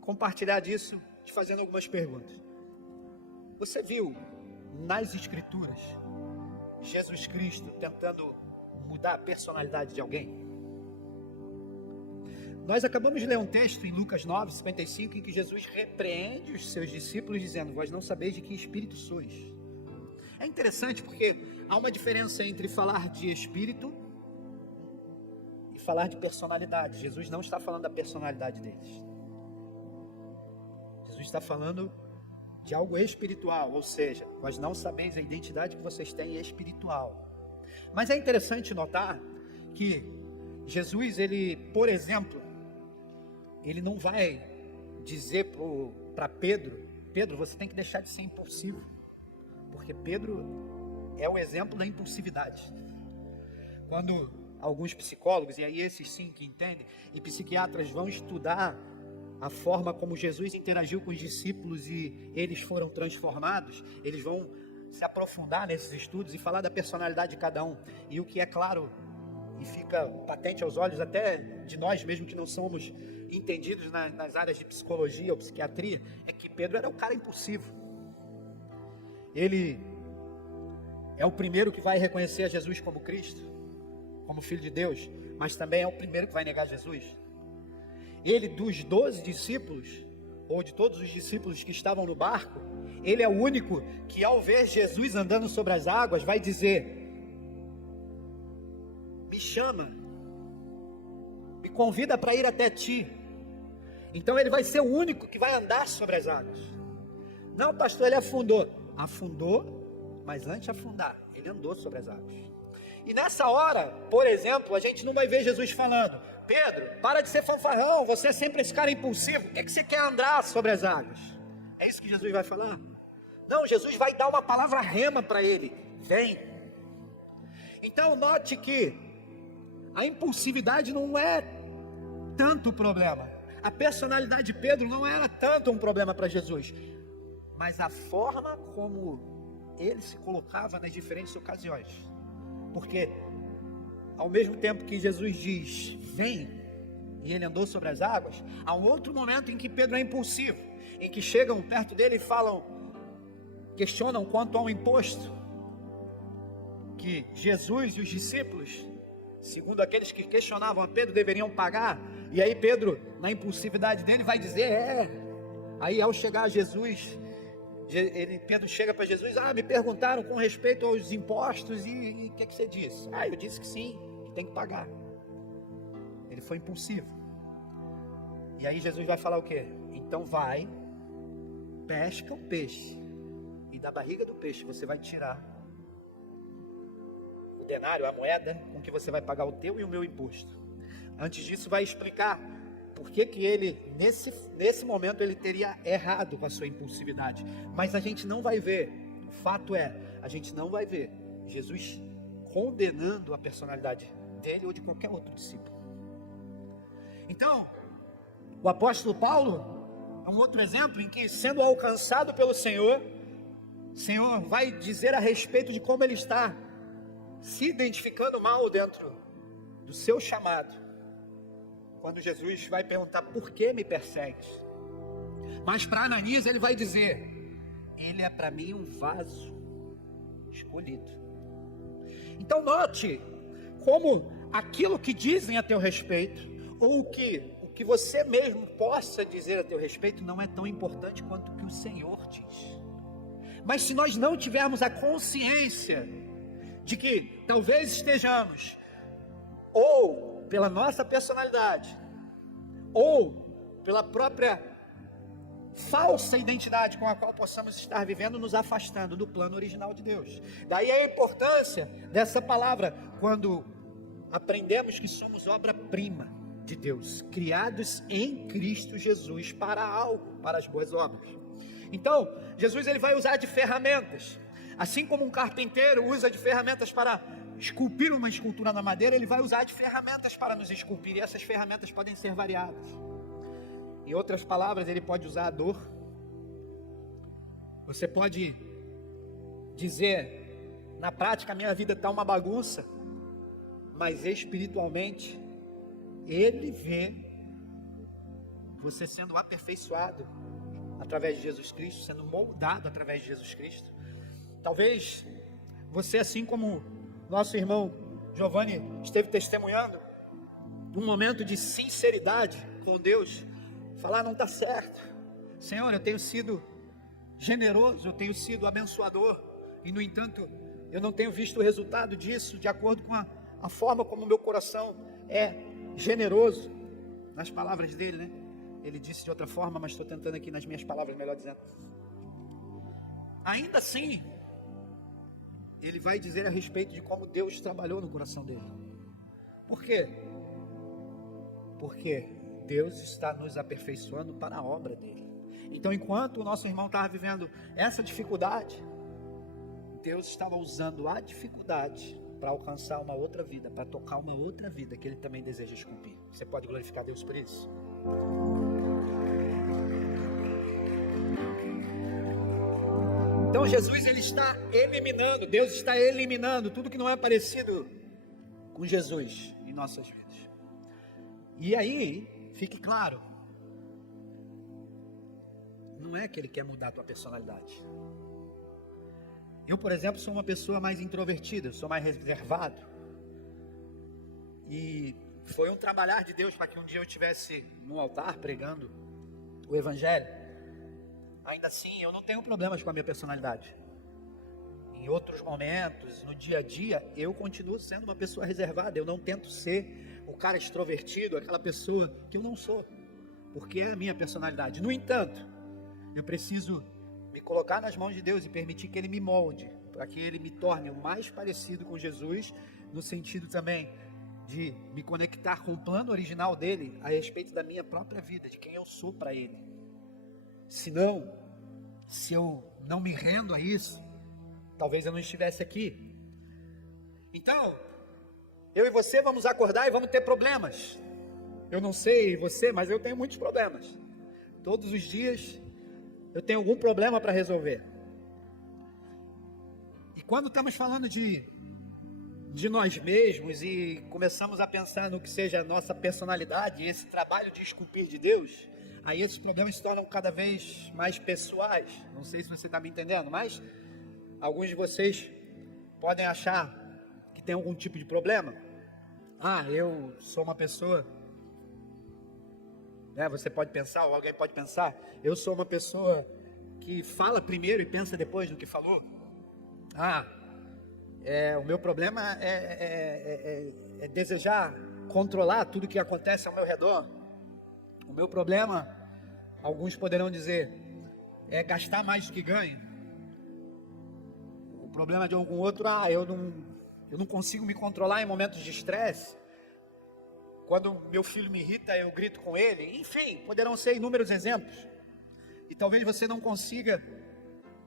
compartilhar disso, te fazendo algumas perguntas. Você viu nas Escrituras Jesus Cristo tentando mudar a personalidade de alguém? Nós acabamos de ler um texto em Lucas 9:55, em que Jesus repreende os seus discípulos dizendo: vós não sabeis de que espírito sois. É interessante porque há uma diferença entre falar de espírito e falar de personalidade. Jesus não está falando da personalidade deles. Jesus está falando de algo espiritual, ou seja, vós não sabeis a identidade que vocês têm espiritual. Mas é interessante notar que Jesus, ele, por exemplo, ele não vai dizer para Pedro: Pedro, você tem que deixar de ser impulsivo, porque Pedro é o exemplo da impulsividade. Quando alguns psicólogos, e aí esses sim que entendem, e psiquiatras vão estudar a forma como Jesus interagiu com os discípulos e eles foram transformados, eles vão se aprofundar nesses estudos e falar da personalidade de cada um. E o que é claro e fica patente aos olhos até de nós mesmo que não somos entendidos nas áreas de psicologia ou psiquiatria, é que Pedro era um cara impulsivo. Ele é o primeiro que vai reconhecer a Jesus como Cristo, como Filho de Deus, mas também é o primeiro que vai negar Jesus. Ele, dos 12 discípulos, ou de todos os discípulos que estavam no barco, ele é o único que, ao ver Jesus andando sobre as águas, vai dizer: me chama, me convida para ir até ti. Então ele vai ser o único que vai andar sobre as águas. Não, pastor, ele afundou, mas antes de afundar, ele andou sobre as águas. E nessa hora, por exemplo, a gente não vai ver Jesus falando: Pedro, para de ser fanfarrão, você é sempre esse cara impulsivo, por que você quer andar sobre as águas? É isso que Jesus vai falar? Não, Jesus vai dar uma palavra rema para ele: vem. Então note que a impulsividade não é tanto o problema. A personalidade de Pedro não era tanto um problema para Jesus, mas a forma como ele se colocava nas diferentes ocasiões. Porque ao mesmo tempo que Jesus diz: vem, e ele andou sobre as águas, há um outro momento em que Pedro é impulsivo, em que chegam perto dele e questionam quanto ao imposto que Jesus e os discípulos, segundo aqueles que questionavam a Pedro, deveriam pagar. E aí Pedro, na impulsividade dele, vai dizer: Aí ao chegar a Jesus, Pedro chega para Jesus: me perguntaram com respeito aos impostos, e o que você disse? Eu disse que sim, que tem que pagar. Ele foi impulsivo. E aí Jesus vai falar o quê? Então vai, pesca um peixe, e da barriga do peixe você vai tirar o denário, a moeda, com que você vai pagar o teu e o meu imposto. Antes disso vai explicar por que ele, nesse momento, ele teria errado com a sua impulsividade. Mas a gente não vai ver, o fato é, a gente não vai ver Jesus condenando a personalidade dele ou de qualquer outro discípulo. Então, o apóstolo Paulo é um outro exemplo em que, sendo alcançado pelo Senhor, o Senhor vai dizer a respeito de como ele está se identificando mal dentro do seu chamado. Quando Jesus vai perguntar: por que me persegues? Mas para Ananias ele vai dizer: ele é para mim um vaso escolhido. Então note como aquilo que dizem a teu respeito, ou o que você mesmo possa dizer a teu respeito, não é tão importante quanto o que o Senhor diz. Mas se nós não tivermos a consciência de que talvez estejamos, ou pela nossa personalidade, ou pela própria falsa identidade com a qual possamos estar vivendo, nos afastando do plano original de Deus. Daí a importância dessa palavra, quando aprendemos que somos obra-prima de Deus, criados em Cristo Jesus para algo, para as boas obras. Então, Jesus ele vai usar de ferramentas, assim como um carpinteiro usa de ferramentas para esculpir uma escultura na madeira, ele vai usar de ferramentas para nos esculpir, e essas ferramentas podem ser variadas. Em outras palavras, ele pode usar a dor. Você pode dizer, na prática, a minha vida está uma bagunça, mas espiritualmente, ele vê você sendo aperfeiçoado através de Jesus Cristo, sendo moldado através de Jesus Cristo. Talvez você, assim como nosso irmão Giovanni esteve testemunhando, um momento de sinceridade com Deus, falar, não está certo, Senhor, eu tenho sido generoso, eu tenho sido abençoador, e no entanto, eu não tenho visto o resultado disso, de acordo com a forma como o meu coração é generoso, nas palavras dele, né? Ele disse de outra forma, mas estou tentando aqui nas minhas palavras, melhor dizendo. Ainda assim, ele vai dizer a respeito de como Deus trabalhou no coração dele. Por quê? Porque Deus está nos aperfeiçoando para a obra dele. Então, enquanto o nosso irmão estava vivendo essa dificuldade, Deus estava usando a dificuldade para alcançar uma outra vida, para tocar uma outra vida que ele também deseja esculpir. Você pode glorificar Deus por isso? Então Jesus ele está eliminando, Deus está eliminando tudo que não é parecido com Jesus em nossas vidas. E aí, fique claro, não é que ele quer mudar a tua personalidade. Eu, por exemplo, sou uma pessoa mais introvertida, sou mais reservado. E foi um trabalhar de Deus para que um dia eu estivesse no altar pregando o Evangelho. Ainda assim, eu não tenho problemas com a minha personalidade. Em outros momentos, no dia a dia, eu continuo sendo uma pessoa reservada. Eu não tento ser o cara extrovertido, aquela pessoa que eu não sou, porque é a minha personalidade. No entanto, eu preciso me colocar nas mãos de Deus e permitir que Ele me molde, para que Ele me torne o mais parecido com Jesus, no sentido também de me conectar com o plano original dEle, a respeito da minha própria vida, de quem eu sou para Ele. Senão, se eu não me rendo a isso, talvez eu não estivesse aqui. Então, eu e você vamos acordar e vamos ter problemas. Eu não sei você, mas eu tenho muitos problemas. Todos os dias eu tenho algum problema para resolver. E quando estamos falando de nós mesmos e começamos a pensar no que seja a nossa personalidade, esse trabalho de esculpir de Deus, aí esses problemas se tornam cada vez mais pessoais. Não sei se você está me entendendo, mas alguns de vocês podem achar que tem algum tipo de problema. Eu sou uma pessoa, você pode pensar, ou alguém pode pensar, eu sou uma pessoa que fala primeiro e pensa depois do que falou. O meu problema é desejar controlar tudo que acontece ao meu redor. O meu problema, alguns poderão dizer, é gastar mais do que ganho. O problema de algum outro, eu não consigo me controlar em momentos de estresse. Quando meu filho me irrita, eu grito com ele. Enfim, poderão ser inúmeros exemplos. E talvez você não consiga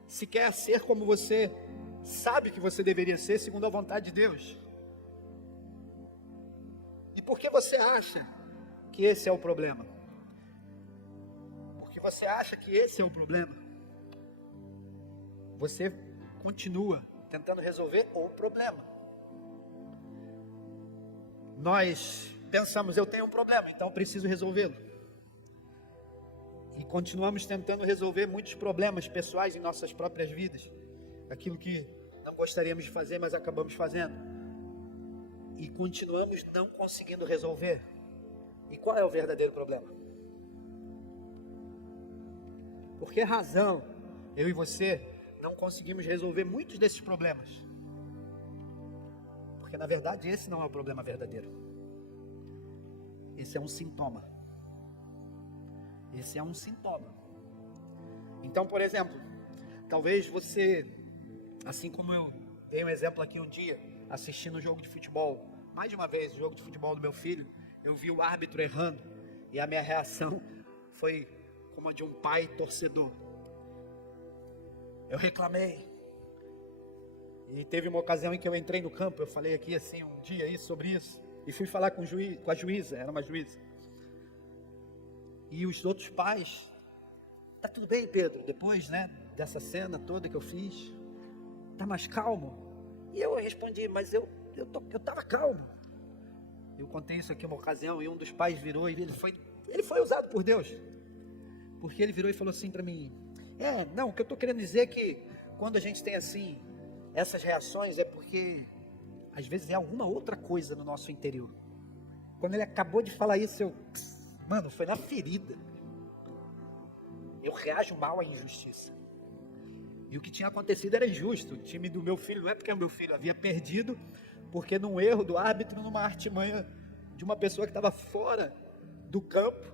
sequer ser como você sabe que você deveria ser, segundo a vontade de Deus. E por que você acha que esse é o problema? Porque você acha que esse é o problema, você continua tentando resolver o problema. Nós pensamos, eu tenho um problema, então preciso resolvê-lo. E continuamos tentando resolver muitos problemas pessoais em nossas próprias vidas. Aquilo que não gostaríamos de fazer, mas acabamos fazendo. E continuamos não conseguindo resolver. E qual é o verdadeiro problema? Por que razão eu e você não conseguimos resolver muitos desses problemas? Porque na verdade esse não é o problema verdadeiro. Esse é um sintoma. Esse é um sintoma. Então, por exemplo, talvez você, assim como eu dei um exemplo aqui um dia, assistindo um jogo de futebol, mais de uma vez, o jogo de futebol do meu filho, eu vi o árbitro errando, e a minha reação foi como a de um pai torcedor. Eu reclamei. E teve uma ocasião em que eu entrei no campo, eu falei aqui assim um dia aí sobre isso, e fui falar com a juíza, era uma juíza. E os outros pais, tá tudo bem, Pedro, depois, dessa cena toda que eu fiz, tá mais calmo? E eu respondi, mas eu tava calmo. Eu contei isso aqui uma ocasião, e um dos pais virou, e ele foi usado por Deus, porque ele virou e falou assim para mim, o que eu tô querendo dizer é que, quando a gente tem assim, essas reações, é porque, às vezes, é alguma outra coisa no nosso interior. Quando ele acabou de falar isso, foi na ferida. Eu reajo mal à injustiça. E o que tinha acontecido era injusto. O time do meu filho, não é porque o meu filho havia perdido, porque num erro do árbitro, numa artimanha de uma pessoa que estava fora do campo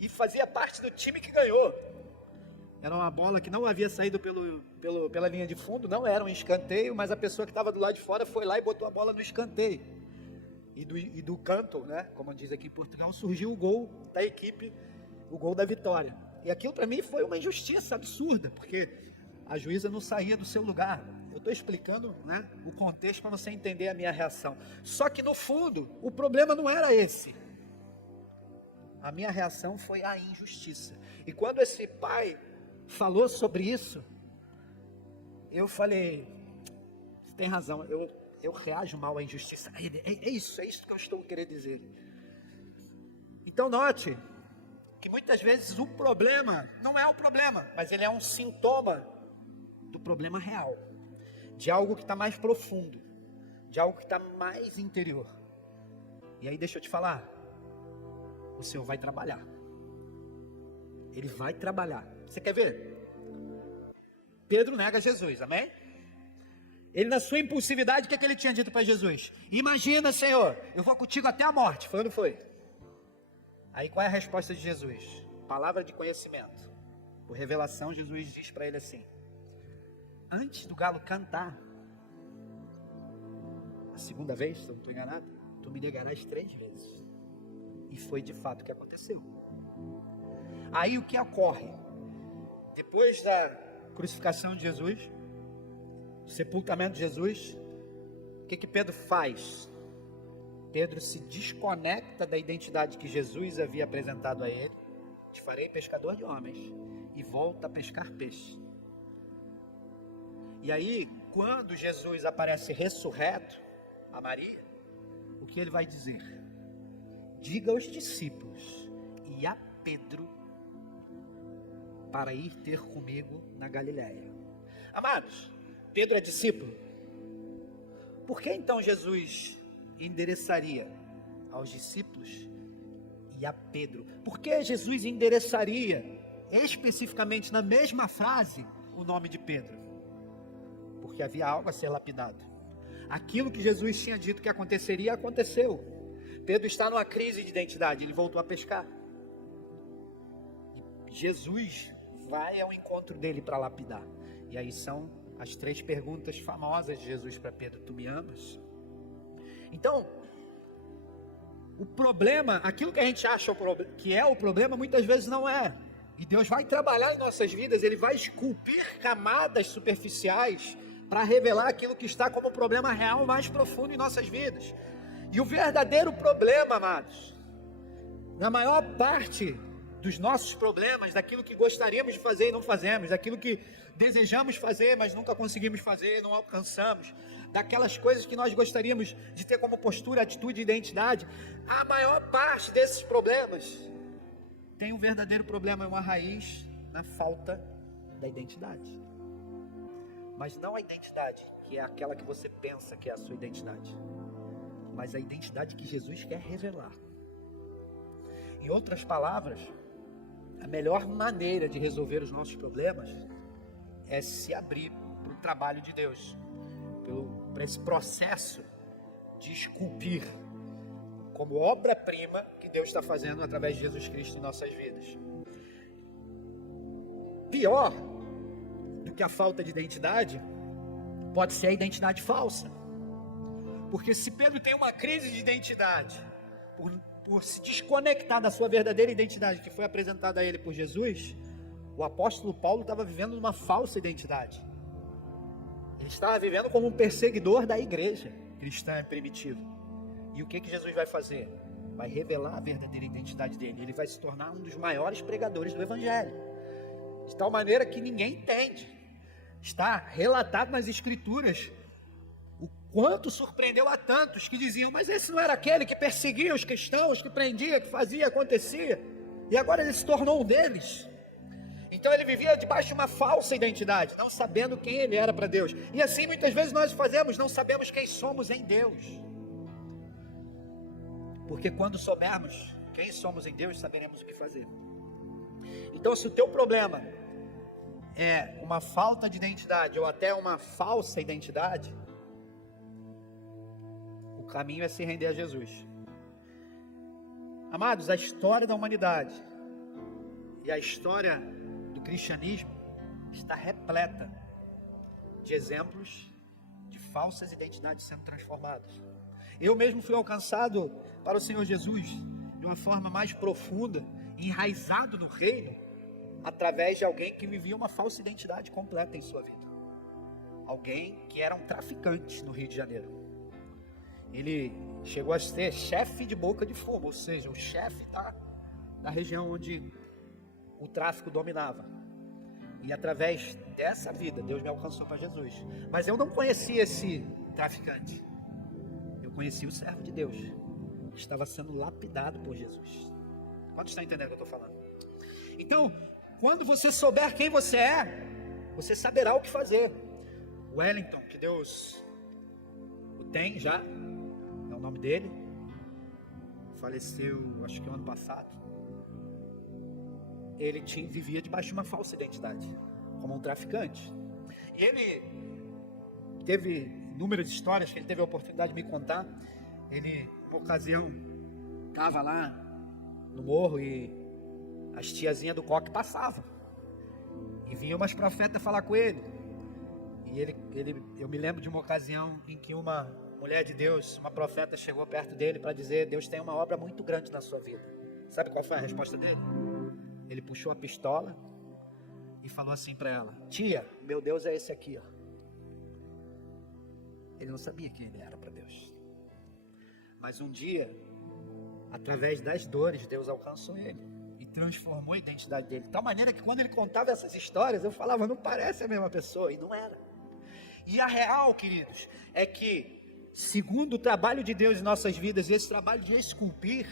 e fazia parte do time que ganhou. Era uma bola que não havia saído pela linha de fundo, não era um escanteio, mas a pessoa que estava do lado de fora foi lá e botou a bola no escanteio. E do canto, como diz aqui em Portugal, surgiu o gol da equipe, o gol da vitória. E aquilo para mim foi uma injustiça absurda, porque a juíza não saía do seu lugar. Eu estou explicando o contexto para você entender a minha reação. Só que no fundo, o problema não era esse. A minha reação foi a injustiça. E quando esse pai falou sobre isso, eu falei, você tem razão, eu reajo mal à injustiça. É isso que eu estou querendo dizer. Então note que muitas vezes o problema não é o problema, mas ele é um sintoma do problema real, de algo que está mais profundo, de algo que está mais interior. E aí deixa eu te falar, o Senhor vai trabalhar. Ele vai trabalhar. Você quer ver? Pedro nega Jesus, amém? Ele, na sua impulsividade, o que ele tinha dito para Jesus? Imagina, Senhor, eu vou contigo até a morte. Foi ou não foi? Aí qual é a resposta de Jesus? Palavra de conhecimento. Por revelação, Jesus diz para ele assim: antes do galo cantar, a segunda vez, se eu não estou enganado, tu me negarás 3 vezes. E foi de fato o que aconteceu. Aí o que ocorre? Depois da crucificação de Jesus, do sepultamento de Jesus, o que Pedro faz? Pedro se desconecta da identidade que Jesus havia apresentado a ele: te farei pescador de homens, e volta a pescar peixe. E aí, quando Jesus aparece ressurreto a Maria, o que ele vai dizer? Diga aos discípulos e a Pedro para ir ter comigo na Galileia. Amados, Pedro é discípulo. Por que então Jesus endereçaria aos discípulos e a Pedro? Por que Jesus endereçaria especificamente na mesma frase o nome de Pedro? Porque havia algo a ser lapidado. Aquilo que Jesus tinha dito que aconteceria, aconteceu. Pedro está numa crise de identidade, ele voltou a pescar. E Jesus vai ao encontro dele para lapidar. E aí são as 3 perguntas famosas de Jesus para Pedro: tu me amas? Então, o problema, aquilo que a gente acha que é o problema, muitas vezes não é. E Deus vai trabalhar em nossas vidas, Ele vai esculpir camadas superficiais para revelar aquilo que está como problema real mais profundo em nossas vidas. E o verdadeiro problema, amados, na maior parte dos nossos problemas, daquilo que gostaríamos de fazer e não fazemos, daquilo que desejamos fazer, mas nunca conseguimos fazer, não alcançamos, daquelas coisas que nós gostaríamos de ter como postura, atitude e identidade, a maior parte desses problemas tem um verdadeiro problema, uma raiz na falta da identidade. Mas não a identidade que é aquela que você pensa que é a sua identidade, mas a identidade que Jesus quer revelar. Em outras palavras, a melhor maneira de resolver os nossos problemas é se abrir para o trabalho de Deus, para esse processo de esculpir como obra-prima que Deus está fazendo através de Jesus Cristo em nossas vidas. Pior do que a falta de identidade pode ser a identidade falsa. Porque se Pedro tem uma crise de identidade por se desconectar da sua verdadeira identidade que foi apresentada a ele por Jesus, o apóstolo Paulo estava vivendo uma falsa identidade. Ele estava vivendo como um perseguidor da igreja cristã primitiva. E o que Jesus vai fazer? Vai revelar a verdadeira identidade dele. Ele vai se tornar um dos maiores pregadores do evangelho, de tal maneira que ninguém entende. Está relatado nas escrituras o quanto surpreendeu a tantos que diziam: mas esse não era aquele que perseguia os cristãos, que prendia, que fazia, acontecia, e agora ele se tornou um deles. Então ele vivia debaixo de uma falsa identidade, não sabendo quem ele era para Deus. E assim muitas vezes nós fazemos, não sabemos quem somos em Deus. Porque quando soubermos quem somos em Deus, saberemos o que fazer. Então, se o teu problema é uma falta de identidade ou até uma falsa identidade, o caminho é se render a Jesus. Amados, a história da humanidade e a história do cristianismo está repleta de exemplos de falsas identidades sendo transformadas. Eu mesmo fui alcançado para o Senhor Jesus de uma forma mais profunda, enraizado no reino, através de alguém que vivia uma falsa identidade completa em sua vida. Alguém que era um traficante no Rio de Janeiro. Ele chegou a ser chefe de Boca de Fumo, ou seja, o chefe da região onde o tráfico dominava. E através dessa vida, Deus me alcançou para Jesus. Mas eu não conhecia esse traficante. Eu conhecia o servo de Deus, que estava sendo lapidado por Jesus. Quantos estão entendendo o que eu estou falando? Então, quando você souber quem você é, você saberá o que fazer. Wellington, que Deus o tem já, é o nome dele, faleceu acho que ano passado. Ele vivia debaixo de uma falsa identidade, como um traficante. E ele teve inúmeras histórias que ele teve a oportunidade de me contar. Ele, uma ocasião, estava lá no morro e as tiazinhas do coque passavam. E vinham umas profetas falar com ele. E eu me lembro de uma ocasião em que uma mulher de Deus, uma profeta, chegou perto dele para dizer: Deus tem uma obra muito grande na sua vida. Sabe qual foi a resposta dele? Ele puxou a pistola e falou assim para ela: tia, meu Deus é esse aqui, ó. Ele não sabia quem ele era para Deus. Mas um dia, através das dores, Deus alcançou ele e transformou a identidade dele. De tal maneira que quando ele contava essas histórias, eu falava: não parece a mesma pessoa. E não era. E a real, queridos, é que, segundo o trabalho de Deus em nossas vidas, esse trabalho de esculpir,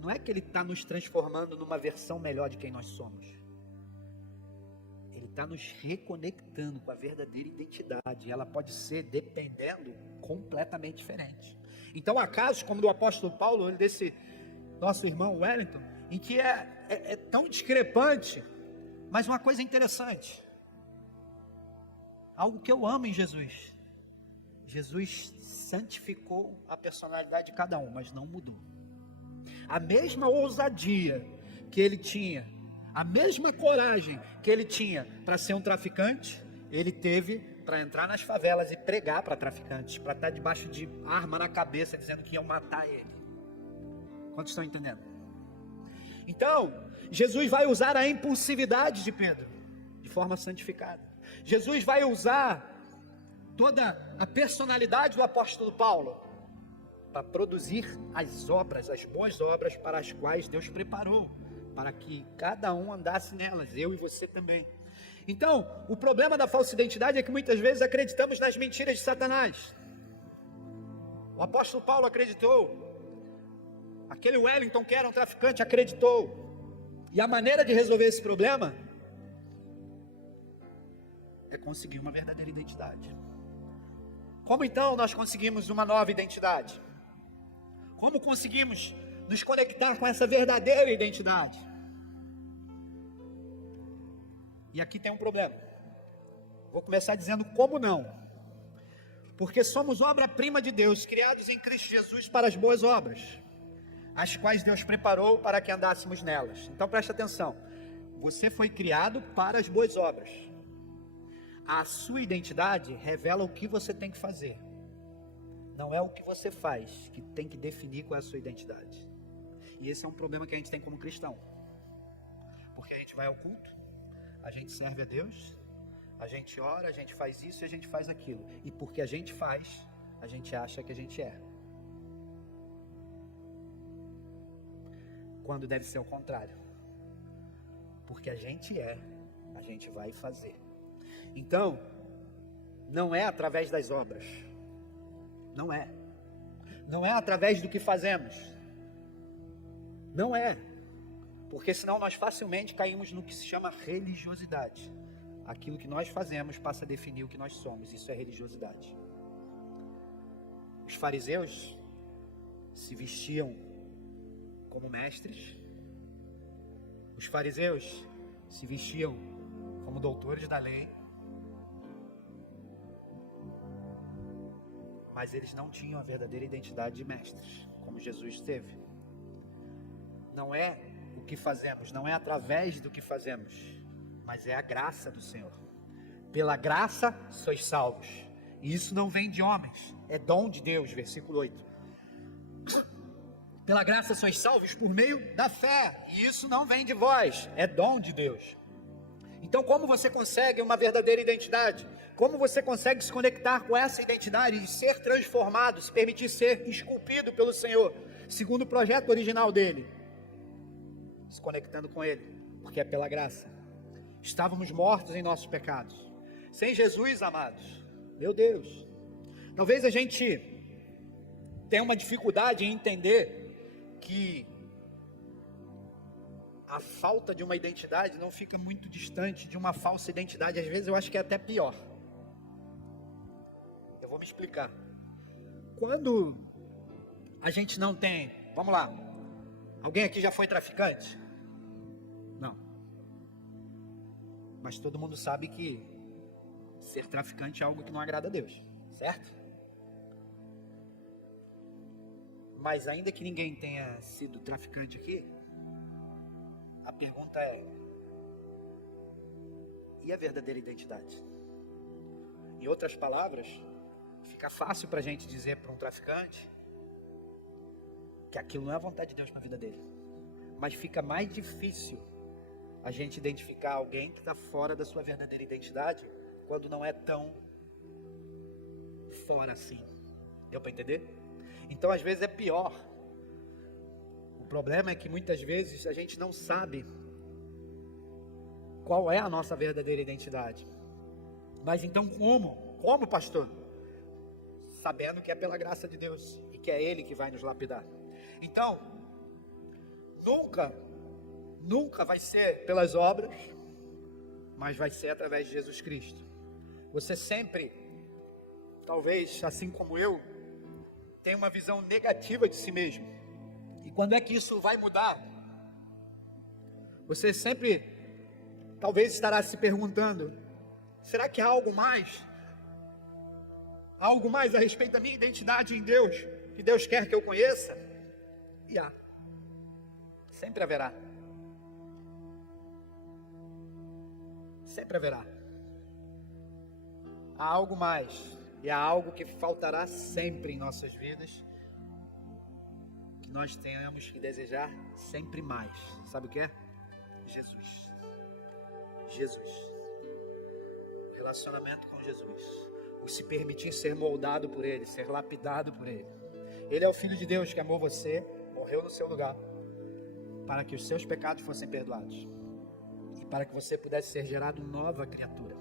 não é que Ele está nos transformando numa versão melhor de quem nós somos. Ele está nos reconectando com a verdadeira identidade. E ela pode ser, dependendo, completamente diferente. Então há casos como do apóstolo Paulo, desse nosso irmão Wellington, em que é tão discrepante, mas uma coisa interessante. Algo que eu amo em Jesus. Jesus santificou a personalidade de cada um, mas não mudou. A mesma ousadia que ele tinha, a mesma coragem que ele tinha para ser um traficante, ele teve para entrar nas favelas e pregar para traficantes, para estar debaixo de arma na cabeça, dizendo que iam matar ele. Quantos estão entendendo? Então, Jesus vai usar a impulsividade de Pedro, de forma santificada. Jesus vai usar toda a personalidade do apóstolo Paulo, para produzir as obras, as boas obras para as quais Deus preparou, para que cada um andasse nelas, eu e você também. Então, o problema da falsa identidade é que muitas vezes acreditamos nas mentiras de Satanás. O apóstolo Paulo acreditou, aquele Wellington que era um traficante acreditou, e a maneira de resolver esse problema é conseguir uma verdadeira identidade. Como então nós conseguimos uma nova identidade? Como conseguimos nos conectar com essa verdadeira identidade? E aqui tem um problema. Vou começar dizendo como não. Porque somos obra-prima de Deus, criados em Cristo Jesus para as boas obras, as quais Deus preparou para que andássemos nelas. Então preste atenção, você foi criado para as boas obras. A sua identidade revela o que você tem que fazer. Não é o que você faz que tem que definir qual é a sua identidade. E esse é um problema que a gente tem como cristão. Porque a gente vai ao culto, a gente serve a Deus, a gente ora, a gente faz isso e a gente faz aquilo. E porque a gente faz, a gente acha que a gente é. Quando deve ser o contrário. Porque a gente é, a gente vai fazer. Então, não é através das obras. Não é. Não é através do que fazemos. Não é. Porque senão nós facilmente caímos no que se chama religiosidade. Aquilo que nós fazemos passa a definir o que nós somos. Isso é religiosidade. Os fariseus se vestiam como mestres. Os fariseus se vestiam como doutores da lei. Mas eles não tinham a verdadeira identidade de mestres, como Jesus teve. Não é o que fazemos, não é através do que fazemos, mas é a graça do Senhor. Pela graça sois salvos. E isso não vem de homens, é dom de Deus, versículo 8. Pela graça sois salvos por meio da fé. E isso não vem de vós, é dom de Deus. Então como você consegue uma verdadeira identidade? Como você consegue se conectar com essa identidade e ser transformado, se permitir ser esculpido pelo Senhor, segundo o projeto original dele? Se conectando com ele, porque é pela graça. Estávamos mortos em nossos pecados. Sem Jesus, amados, meu Deus, talvez a gente tenha uma dificuldade em entender que a falta de uma identidade não fica muito distante de uma falsa identidade. Às vezes eu acho que é até pior. Eu vou me explicar. Quando a gente não tem, vamos lá, alguém aqui já foi traficante? Não. Mas todo mundo sabe que ser traficante é algo que não agrada a Deus, certo? Mas ainda que ninguém tenha sido traficante aqui, a pergunta é: e a verdadeira identidade? Em outras palavras, fica fácil para a gente dizer para um traficante que aquilo não é a vontade de Deus para a vida dele. Mas fica mais difícil a gente identificar alguém que está fora da sua verdadeira identidade quando não é tão fora assim. Deu para entender? Então às vezes é pior. O problema é que muitas vezes a gente não sabe qual é a nossa verdadeira identidade. Mas então como? Como, pastor? Sabendo que é pela graça de Deus e que é Ele que vai nos lapidar. Então, nunca vai ser pelas obras, mas vai ser através de Jesus Cristo. Você sempre, talvez assim como eu, tem uma visão negativa de si mesmo. E quando é que isso vai mudar? Você sempre, talvez estará se perguntando: será que há algo mais? Há algo mais a respeito da minha identidade em Deus, que Deus quer que eu conheça? E há. Sempre haverá. Sempre haverá. Há algo mais. E há algo que faltará sempre em nossas vidas, que nós tenhamos que desejar sempre mais. Sabe o que é? Jesus. Jesus. O relacionamento com Jesus. O se permitir ser moldado por Ele, ser lapidado por Ele. Ele é o Filho de Deus que amou você, morreu no seu lugar, para que os seus pecados fossem perdoados. E para que você pudesse ser gerado nova criatura.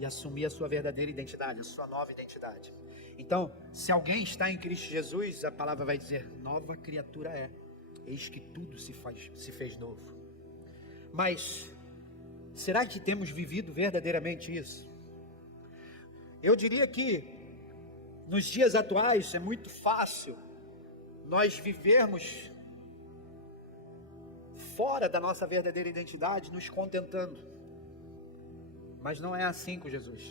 E assumir a sua verdadeira identidade, a sua nova identidade. Então, se alguém está em Cristo Jesus, a palavra vai dizer: nova criatura é. Eis que tudo se fez novo. Mas, será que temos vivido verdadeiramente isso? Eu diria que, nos dias atuais, é muito fácil nós vivermos fora da nossa verdadeira identidade, nos contentando. Mas não é assim com Jesus.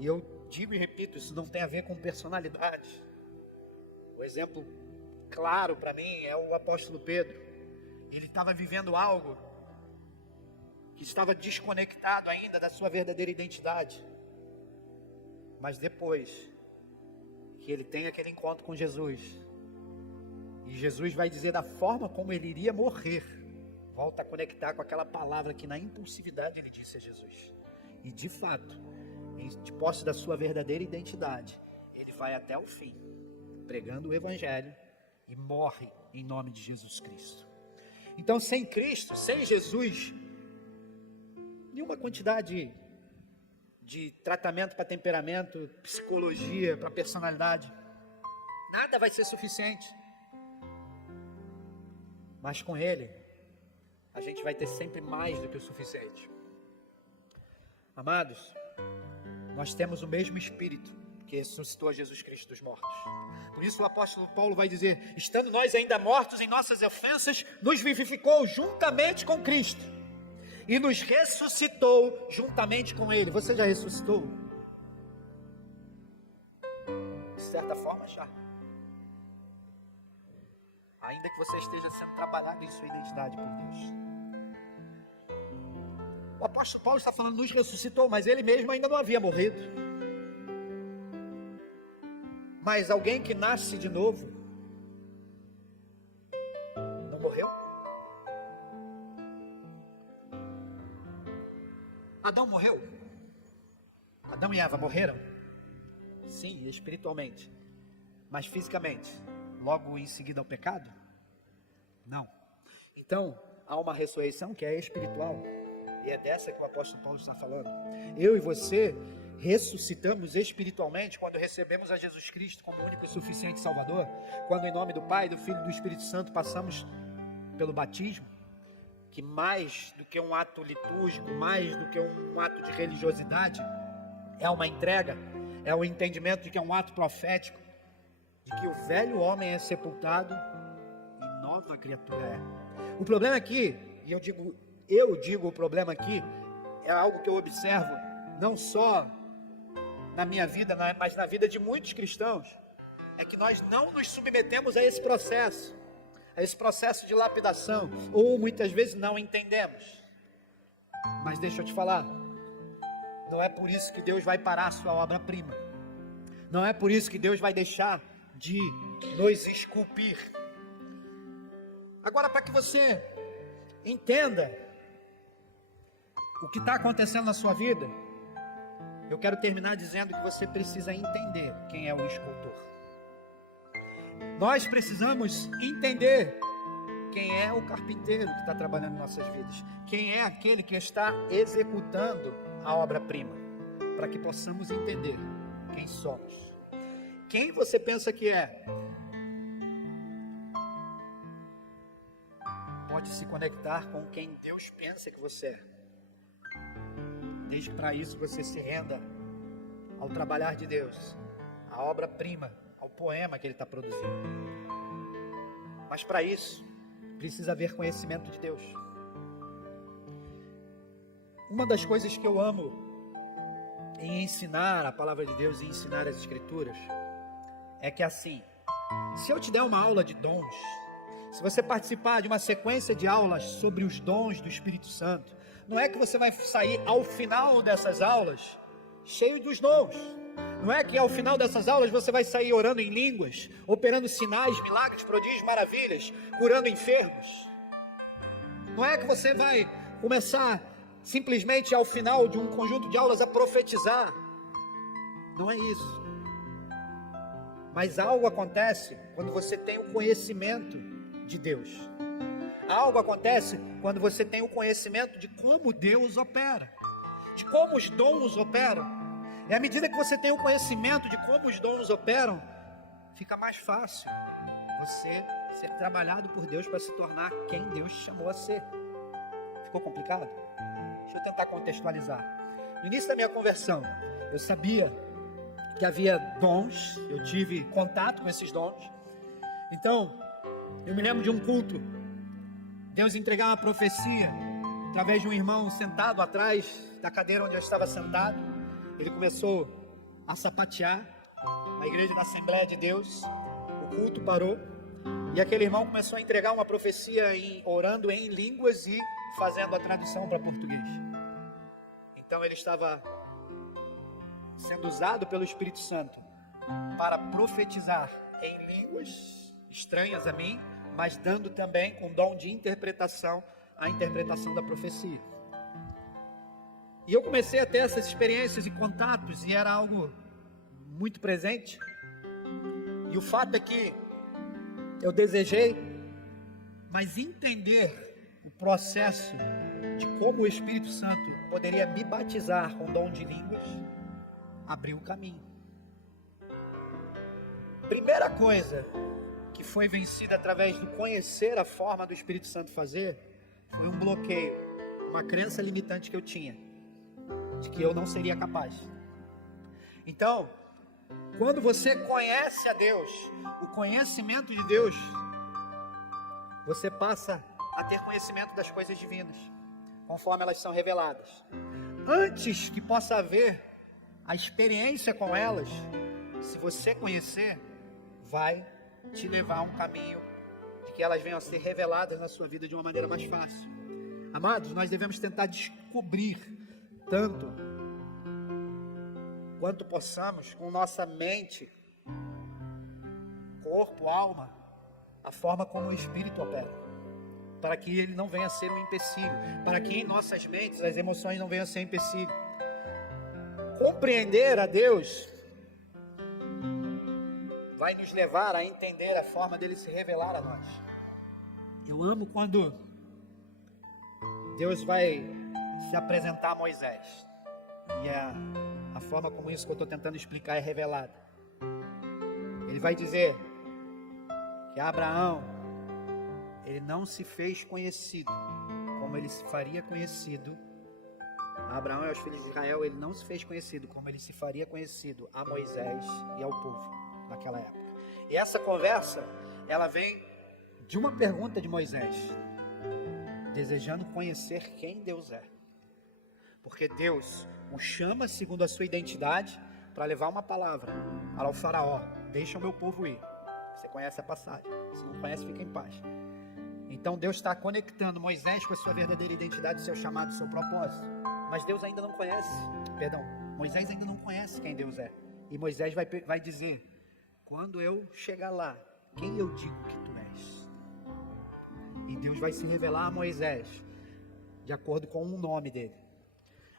E eu digo e repito, isso não tem a ver com personalidade. O exemplo claro para mim é o apóstolo Pedro. Ele estava vivendo algo que estava desconectado ainda da sua verdadeira identidade. Mas depois que ele tem aquele encontro com Jesus, e Jesus vai dizer da forma como ele iria morrer, volta a conectar com aquela palavra que na impulsividade ele disse a Jesus. E de fato, de posse da sua verdadeira identidade, ele vai até o fim, pregando o evangelho, e morre em nome de Jesus Cristo. Então, sem Cristo, sem Jesus, nenhuma quantidade de tratamento para temperamento, psicologia para personalidade, nada vai ser suficiente. Mas com Ele, a gente vai ter sempre mais do que o suficiente. Amados, nós temos o mesmo Espírito que ressuscitou a Jesus Cristo dos mortos. Por isso o apóstolo Paulo vai dizer: estando nós ainda mortos em nossas ofensas, nos vivificou juntamente com Cristo e nos ressuscitou juntamente com Ele. Você já ressuscitou? De certa forma já. Ainda que você esteja sendo trabalhado em sua identidade por Deus. O apóstolo Paulo está falando nos ressuscitou, mas ele mesmo ainda não havia morrido. Mas alguém que nasce de novo não morreu? Adão morreu? Adão e Eva morreram? Sim, espiritualmente. Mas fisicamente, logo em seguida ao pecado? Não. Então, há uma ressurreição que é espiritual. E é dessa que o apóstolo Paulo está falando. Eu e você ressuscitamos espiritualmente quando recebemos a Jesus Cristo como único e suficiente Salvador, quando em nome do Pai, do Filho e do Espírito Santo passamos pelo batismo, que mais do que um ato litúrgico, mais do que um ato de religiosidade, é uma entrega, é o entendimento de que é um ato profético, de que o velho homem é sepultado e nova criatura é. O problema aqui, e eu digo o problema aqui, é algo que eu observo, não só na minha vida, mas na vida de muitos cristãos, é que nós não nos submetemos a esse processo de lapidação, ou muitas vezes não entendemos. Mas deixa eu te falar, não é por isso que Deus vai parar a sua obra-prima, não é por isso que Deus vai deixar de nos esculpir. Agora, para que você entenda o que está acontecendo na sua vida, eu quero terminar dizendo que você precisa entender quem é o escultor. Nós precisamos entender quem é o carpinteiro que está trabalhando em nossas vidas, quem é aquele que está executando a obra-prima, para que possamos entender quem somos. Quem você pensa que é? Pode se conectar com quem Deus pensa que você é. Desde que para isso você se renda ao trabalhar de Deus, à obra-prima, ao poema que Ele está produzindo. Mas para isso, precisa haver conhecimento de Deus. Uma das coisas que eu amo em ensinar a palavra de Deus e ensinar as Escrituras, é que assim, se eu te der uma aula de dons, se você participar de uma sequência de aulas sobre os dons do Espírito Santo, não é que você vai sair ao final dessas aulas cheio dos dons. Não é que ao final dessas aulas você vai sair orando em línguas, operando sinais, milagres, prodígios, maravilhas, curando enfermos. Não é que você vai começar simplesmente ao final de um conjunto de aulas a profetizar. Não é isso. Mas algo acontece quando você tem o conhecimento de Deus. Algo acontece quando você tem o conhecimento de como Deus opera, de como os dons operam. E à medida que você tem o conhecimento de como os dons operam, fica mais fácil você ser trabalhado por Deus para se tornar quem Deus chamou a ser. Ficou complicado? Deixa eu tentar contextualizar. No início da minha conversão, eu sabia que havia dons, eu tive contato com esses dons. Então, eu me lembro de um culto, Deus entregou uma profecia através de um irmão sentado atrás da cadeira onde eu estava sentado. Ele começou a sapatear na igreja da Assembleia de Deus. O culto parou e aquele irmão começou a entregar uma profecia orando em línguas e fazendo a tradução para português. Então ele estava sendo usado pelo Espírito Santo para profetizar em línguas estranhas a mim, mas dando também com dom de interpretação a interpretação da profecia. E eu comecei a ter essas experiências e contatos, e era algo muito presente. E o fato é que eu desejei, mas entender o processo de como o Espírito Santo poderia me batizar com dom de línguas, abriu o caminho. Primeira coisa que foi vencida através do conhecer a forma do Espírito Santo fazer, foi um bloqueio, uma crença limitante que eu tinha, de que eu não seria capaz. Então, quando você conhece a Deus, o conhecimento de Deus, você passa a ter conhecimento das coisas divinas, conforme elas são reveladas. Antes que possa haver a experiência com elas, se você conhecer, vai te levar a um caminho de que elas venham a ser reveladas na sua vida de uma maneira mais fácil. Amados, nós devemos tentar descobrir tanto quanto possamos com nossa mente, corpo, alma, a forma como o Espírito opera, para que ele não venha a ser um empecilho, para que em nossas mentes as emoções não venham a ser um empecilho. Compreender a Deus vai nos levar a entender a forma dele se revelar a nós. Eu amo quando Deus vai se apresentar a Moisés, e a forma como isso que eu estou tentando explicar é revelada. Ele vai dizer que Abraão, ele não se fez conhecido como ele se faria conhecido. Abraão e aos filhos de Israel, ele não se fez conhecido como ele se faria conhecido a Moisés e ao povo naquela época. E essa conversa, ela vem de uma pergunta de Moisés, desejando conhecer quem Deus é. Porque Deus o chama segundo a sua identidade para levar uma palavra ao faraó: deixa o meu povo ir. Você conhece a passagem, se não conhece, fica em paz. Então Deus está conectando Moisés com a sua verdadeira identidade, seu chamado, seu propósito. Mas Deus ainda não conhece, Moisés ainda não conhece quem Deus é. E Moisés vai dizer: quando eu chegar lá, quem eu digo que tu és? E Deus vai se revelar a Moisés de acordo com um nome dele.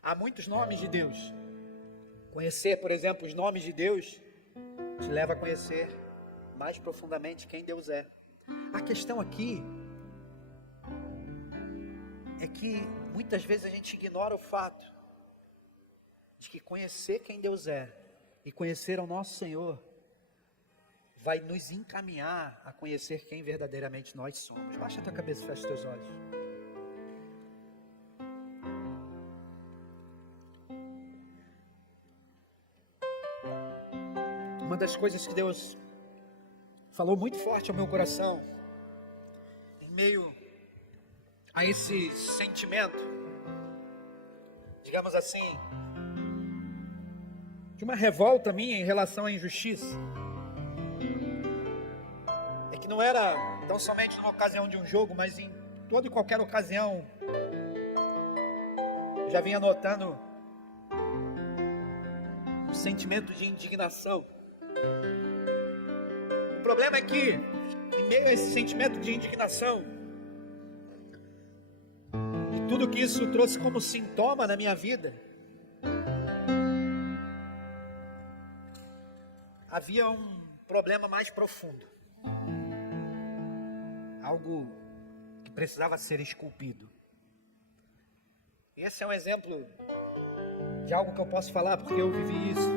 Há muitos nomes de Deus. Conhecer, por exemplo, os nomes de Deus te leva a conhecer mais profundamente quem Deus é. A questão aqui é que muitas vezes a gente ignora o fato de que conhecer quem Deus é e conhecer ao nosso Senhor vai nos encaminhar a conhecer quem verdadeiramente nós somos. Baixa a tua cabeça e fecha os teus olhos. Uma das coisas que Deus falou muito forte ao meu coração, em meio a esse sentimento, digamos assim, de uma revolta minha em relação à injustiça, é que não era tão somente numa ocasião de um jogo, mas em toda e qualquer ocasião, eu já vinha notando um sentimento de indignação. O problema é que, em meio a esse sentimento de indignação, e tudo que isso trouxe como sintoma na minha vida, havia um problema mais profundo, algo que precisava ser esculpido. Esse é um exemplo de algo que eu posso falar porque eu vivi isso,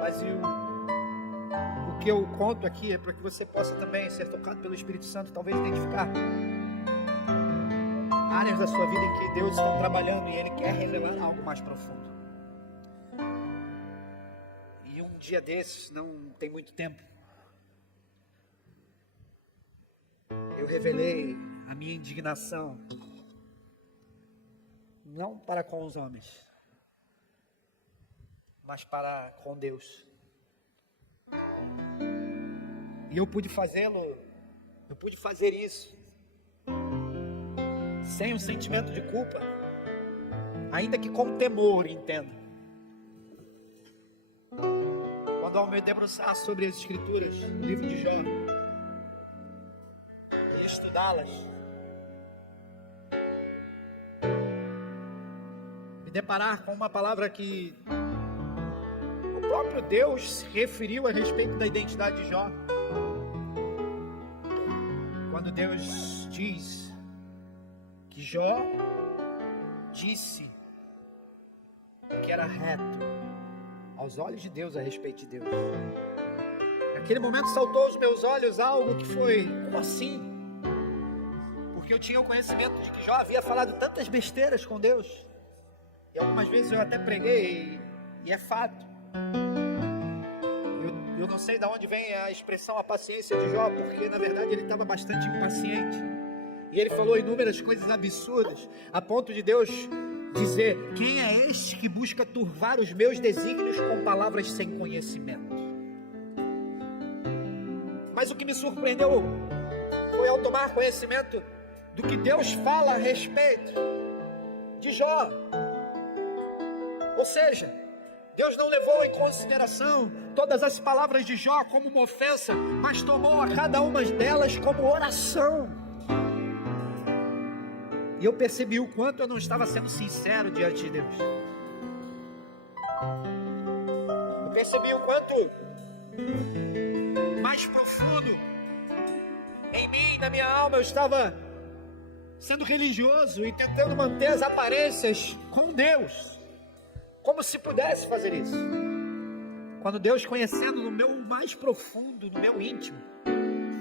mas o que eu conto aqui é para que você possa também ser tocado pelo Espírito Santo, talvez identificar áreas da sua vida em que Deus está trabalhando e Ele quer revelar algo mais profundo. E um dia desses, não tem muito tempo, eu revelei a minha indignação, não para com os homens, mas para com Deus. E eu pude fazer isso sem um sentimento de culpa, ainda que com temor, entenda. Quando ao me debruçar sobre as Escrituras, o livro de Jó, e estudá-las, me deparar com uma palavra que o próprio Deus se referiu a respeito da identidade de Jó. Quando Deus diz que Jó disse que era reto aos olhos de Deus a respeito de Deus. Naquele momento saltou aos meus olhos algo que foi, como assim? Porque eu tinha o conhecimento de que Jó havia falado tantas besteiras com Deus. E algumas vezes eu até preguei, e é fato. Eu não sei de onde vem a expressão a paciência de Jó, porque na verdade ele estava bastante impaciente. E ele falou inúmeras coisas absurdas, a ponto de Deus dizer: quem é este que busca turvar os meus desígnios com palavras sem conhecimento? Mas o que me surpreendeu foi ao tomar conhecimento do que Deus fala a respeito de Jó. Ou seja, Deus não levou em consideração todas as palavras de Jó como uma ofensa, mas tomou a cada uma delas como oração. E eu percebi o quanto eu não estava sendo sincero diante de Deus. Eu percebi o quanto mais profundo em mim, na minha alma, eu estava sendo religioso e tentando manter as aparências com Deus, como se pudesse fazer isso. Quando Deus, conhecendo no meu mais profundo, no meu íntimo,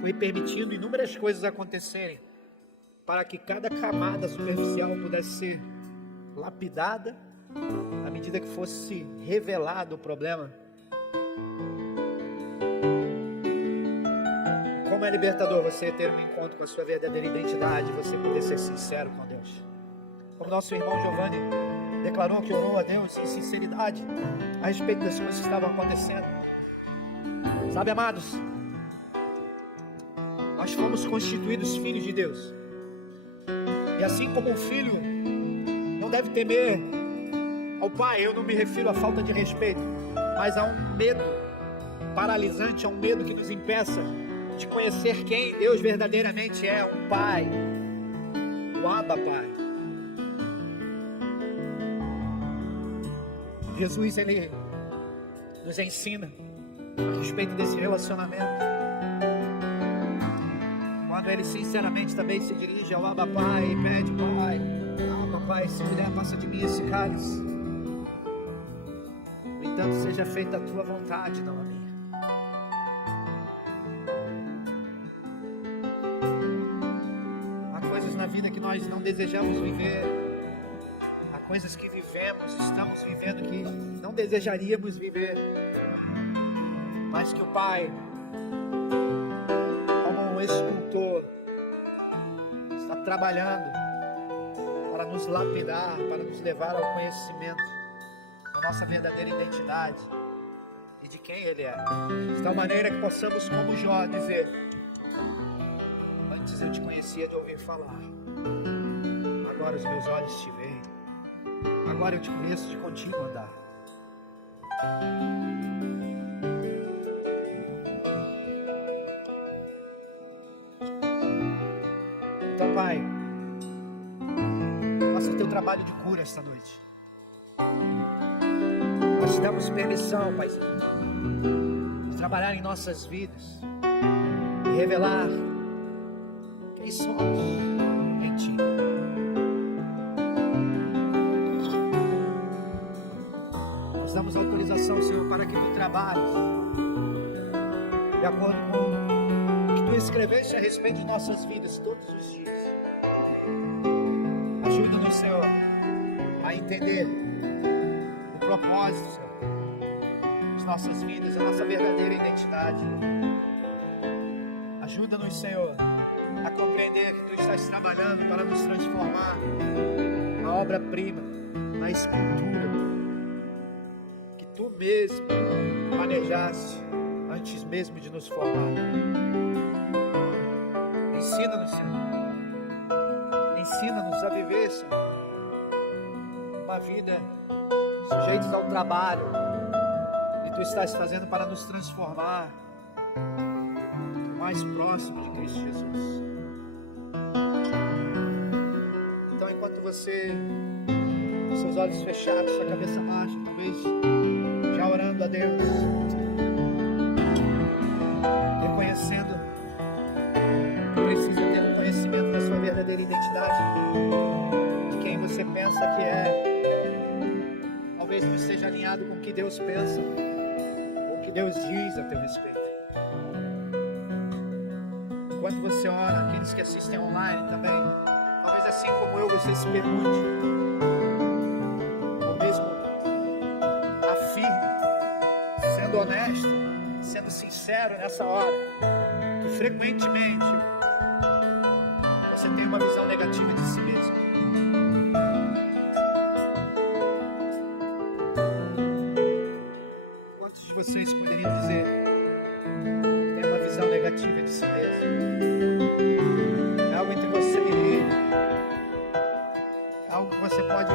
foi permitindo inúmeras coisas acontecerem, para que cada camada superficial pudesse ser lapidada, à medida que fosse revelado o problema. Como é libertador você ter um encontro com a sua verdadeira identidade, você poder ser sincero com Deus. Como nosso irmão Giovanni declarou que orou a Deus em sinceridade a respeito das coisas que estavam acontecendo. Sabe, amados, nós fomos constituídos filhos de Deus. E assim como um filho não deve temer ao pai, eu não me refiro à falta de respeito, mas a um medo paralisante, a um medo que nos impeça de conhecer quem Deus verdadeiramente é, um pai, o Abba Pai. Jesus, ele nos ensina a respeito desse relacionamento. Quando ele sinceramente também se dirige ao Abba Pai e pede: Pai, Abba Pai, se puder, passa de mim esse cálice. No entanto, seja feita a tua vontade, não a minha. Há coisas na vida que nós não desejamos viver. Há coisas que vivemos, estamos vivendo, que não desejaríamos viver. Mas que o Pai, escultor, está trabalhando para nos lapidar, para nos levar ao conhecimento da nossa verdadeira identidade e de quem Ele é, de tal maneira que possamos, como Jó, dizer: antes eu te conhecia de ouvir falar, agora os meus olhos te veem, agora eu te conheço de contínuo andar. Pai, faça o teu trabalho de cura esta noite. Nós te damos permissão, Paizinho, de trabalhar em nossas vidas e revelar quem somos em Ti. Nós damos autorização, Senhor, para que Tu trabalhes de acordo com o que Tu escreveste a respeito de nossas vidas todos os dias. Ajuda-nos, Senhor, a entender o propósito, Senhor, de nossas vidas, a nossa verdadeira identidade. Ajuda-nos, Senhor, a compreender que Tu estás trabalhando para nos transformar na obra-prima, na escultura que Tu mesmo planejaste antes mesmo de nos formar. Ensina-nos, Senhor. Ensina-nos a viver, Senhor, uma vida sujeitos ao trabalho que Tu estás fazendo para nos transformar mais próximo de Cristo Jesus. Então, enquanto você, com seus olhos fechados, sua cabeça baixa, talvez já orando a Deus, reconhecendo que precisa ter um conhecimento da sua verdadeira identidade, de quem você pensa que é, talvez não esteja alinhado com o que Deus pensa, ou o que Deus diz a teu respeito. Enquanto você ora, aqueles que assistem online também, talvez assim como eu, você se pergunte, ou mesmo afirme, sendo honesto, sendo sincero nessa hora, que frequentemente você tem uma visão negativa de si mesmo. Quantos de vocês poderiam dizer que tem uma visão negativa de si mesmo? É algo entre você e Ele. É algo que você pode,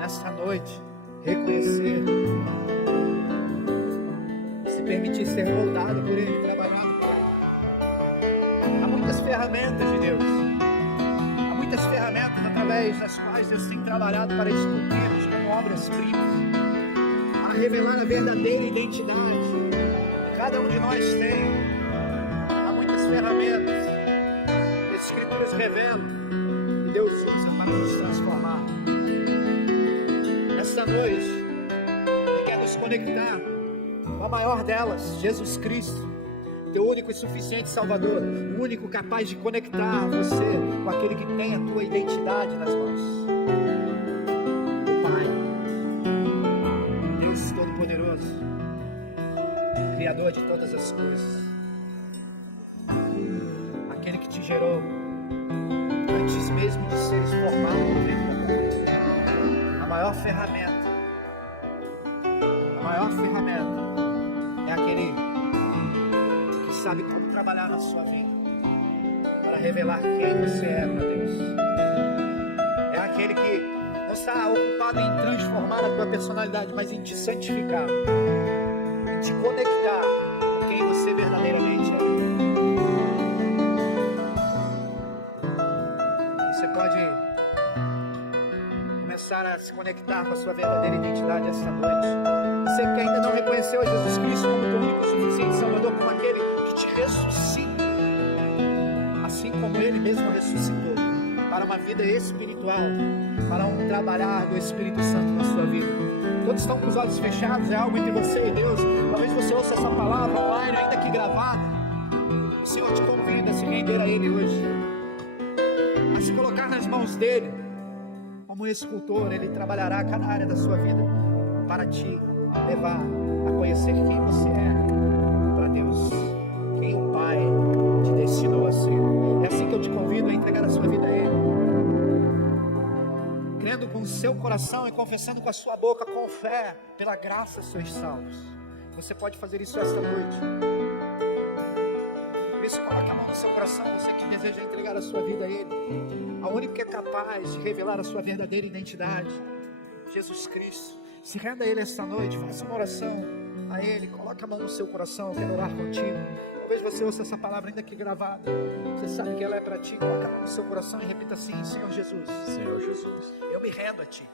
nesta noite, reconhecer, se permitir ser moldado por Ele, trabalhado por Ele. Há muitas ferramentas de Deus, há muitas ferramentas através das quais Deus tem trabalhado para esculpir-nos como obras-primas, para revelar a verdadeira identidade que cada um de nós tem. Há muitas ferramentas que as Escrituras revelam e Deus usa para nos transformar. Nesta noite, Ele quer nos conectar com a maior delas, Jesus Cristo, teu único e suficiente Salvador, o único capaz de conectar você com aquele que tem a tua identidade nas mãos. O Pai, Deus Todo-Poderoso, Criador de todas as coisas, aquele que te gerou antes mesmo de seres formado no ventre da mãe. A maior ferramenta é aquele que sabe como trabalhar na sua vida para revelar quem você é para Deus. É aquele que não está ocupado em transformar a tua personalidade, mas em te santificar, em te conectar com quem você verdadeiramente é. Você pode começar a se conectar com a sua verdadeira identidade esta noite. Você que ainda não reconheceu a Jesus Cristo como teu único e suficiente Salvador, como aquele que te ressuscita, assim como Ele mesmo ressuscitou, para uma vida espiritual, para um trabalhar do Espírito Santo na sua vida. Todos estão com os olhos fechados, é algo entre você e Deus. Talvez você ouça essa palavra online, ainda que gravada. O Senhor te convida a se render a Ele hoje, a se colocar nas mãos dEle. Como escultor, Ele trabalhará cada área da sua vida para te levar a conhecer quem você é para Deus, quem o Pai te destinou a ser. É assim que eu te convido a entregar a sua vida a Ele, crendo com o seu coração e confessando com a sua boca, com fé, pela graça sois salvos. Você pode fazer isso esta noite. Por isso, coloque a mão no seu coração, você que deseja entregar a sua vida a Ele, ao único que é capaz de revelar a sua verdadeira identidade, Jesus Cristo. Se renda a Ele esta noite, faça uma oração a Ele, coloque a mão no seu coração, eu quero orar contigo. Talvez você ouça essa palavra ainda que gravada, você sabe que ela é para ti, coloque a mão no seu coração e repita assim: Senhor Jesus, Senhor Jesus, eu me rendo a Ti,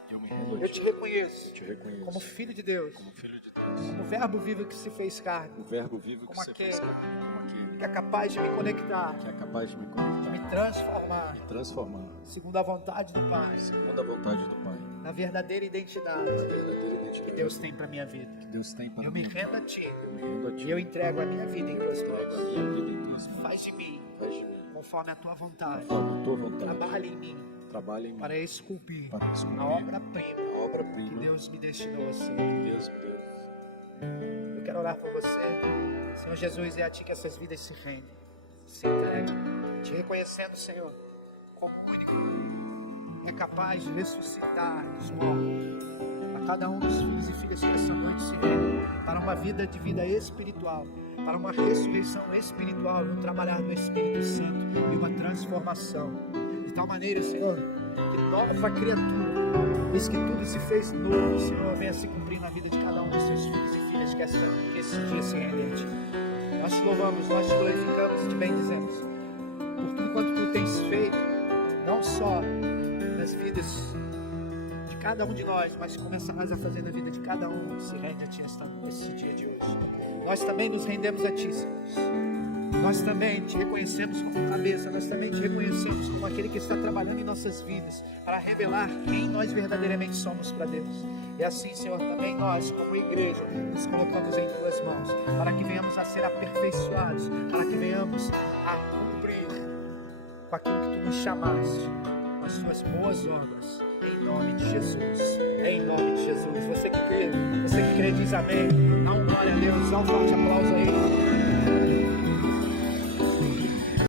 eu te reconheço, como Filho de Deus, como Filho de Deus, como Verbo vivo que se fez carne, o Verbo vivo que como se fez aquele carne, como aquele que é capaz de me conectar, que é capaz de me me conectar, transformar, me transformar, segundo a vontade do Pai, segundo a vontade do Pai, na verdadeira identidade a verdadeira identidade que Deus tem para minha vida. que Deus tem para Eu me mim. rendo a Ti Eu me rendo a Ti, e eu entrego a minha vida em Tuas entrego a mãos. minha vida em Tuas mãos. Faz de mim Faz de mim, conforme a Tua vontade. conforme a Tua vontade, Trabalha em mim trabalha em mim para esculpir para descobrir a obra-prima a que obra-prima Deus me destinou a ser. que Deus me deu. Eu quero orar por você, Senhor Jesus, é a Ti que essas vidas se rendem, se entregam, te reconhecendo, Senhor, como o único que é capaz de ressuscitar dos mortos, cada um dos filhos e filhas que essa noite se rendem para uma vida de vida espiritual, para uma ressurreição espiritual, um trabalhar do Espírito Santo e uma transformação. De tal maneira, Senhor, que nova criatura, diz que tudo se fez novo, Senhor, venha se cumprir na vida de cada um dos seus filhos e filhas que esse dia se rendem a Ti. Nós te louvamos, nós te glorificamos e te bendizemos por tudo quanto Tu tens feito, não só nas vidas de cada um de nós, mas começarás a fazer na vida de cada um que se rende a Ti nesse dia de hoje. Nós também nos rendemos a Ti, Senhor. Nós também Te reconhecemos como cabeça, nós também Te reconhecemos como aquele que está trabalhando em nossas vidas para revelar quem nós verdadeiramente somos para Deus. E assim, Senhor, também nós, como igreja, nos colocamos em Tuas mãos, para que venhamos a ser aperfeiçoados, para que venhamos a cumprir com aquilo que Tu nos chamaste, com as Tuas boas obras, em nome de Jesus, em nome de Jesus. Você que crê diz amém, dá um glória a Deus, dá um forte aplauso aí.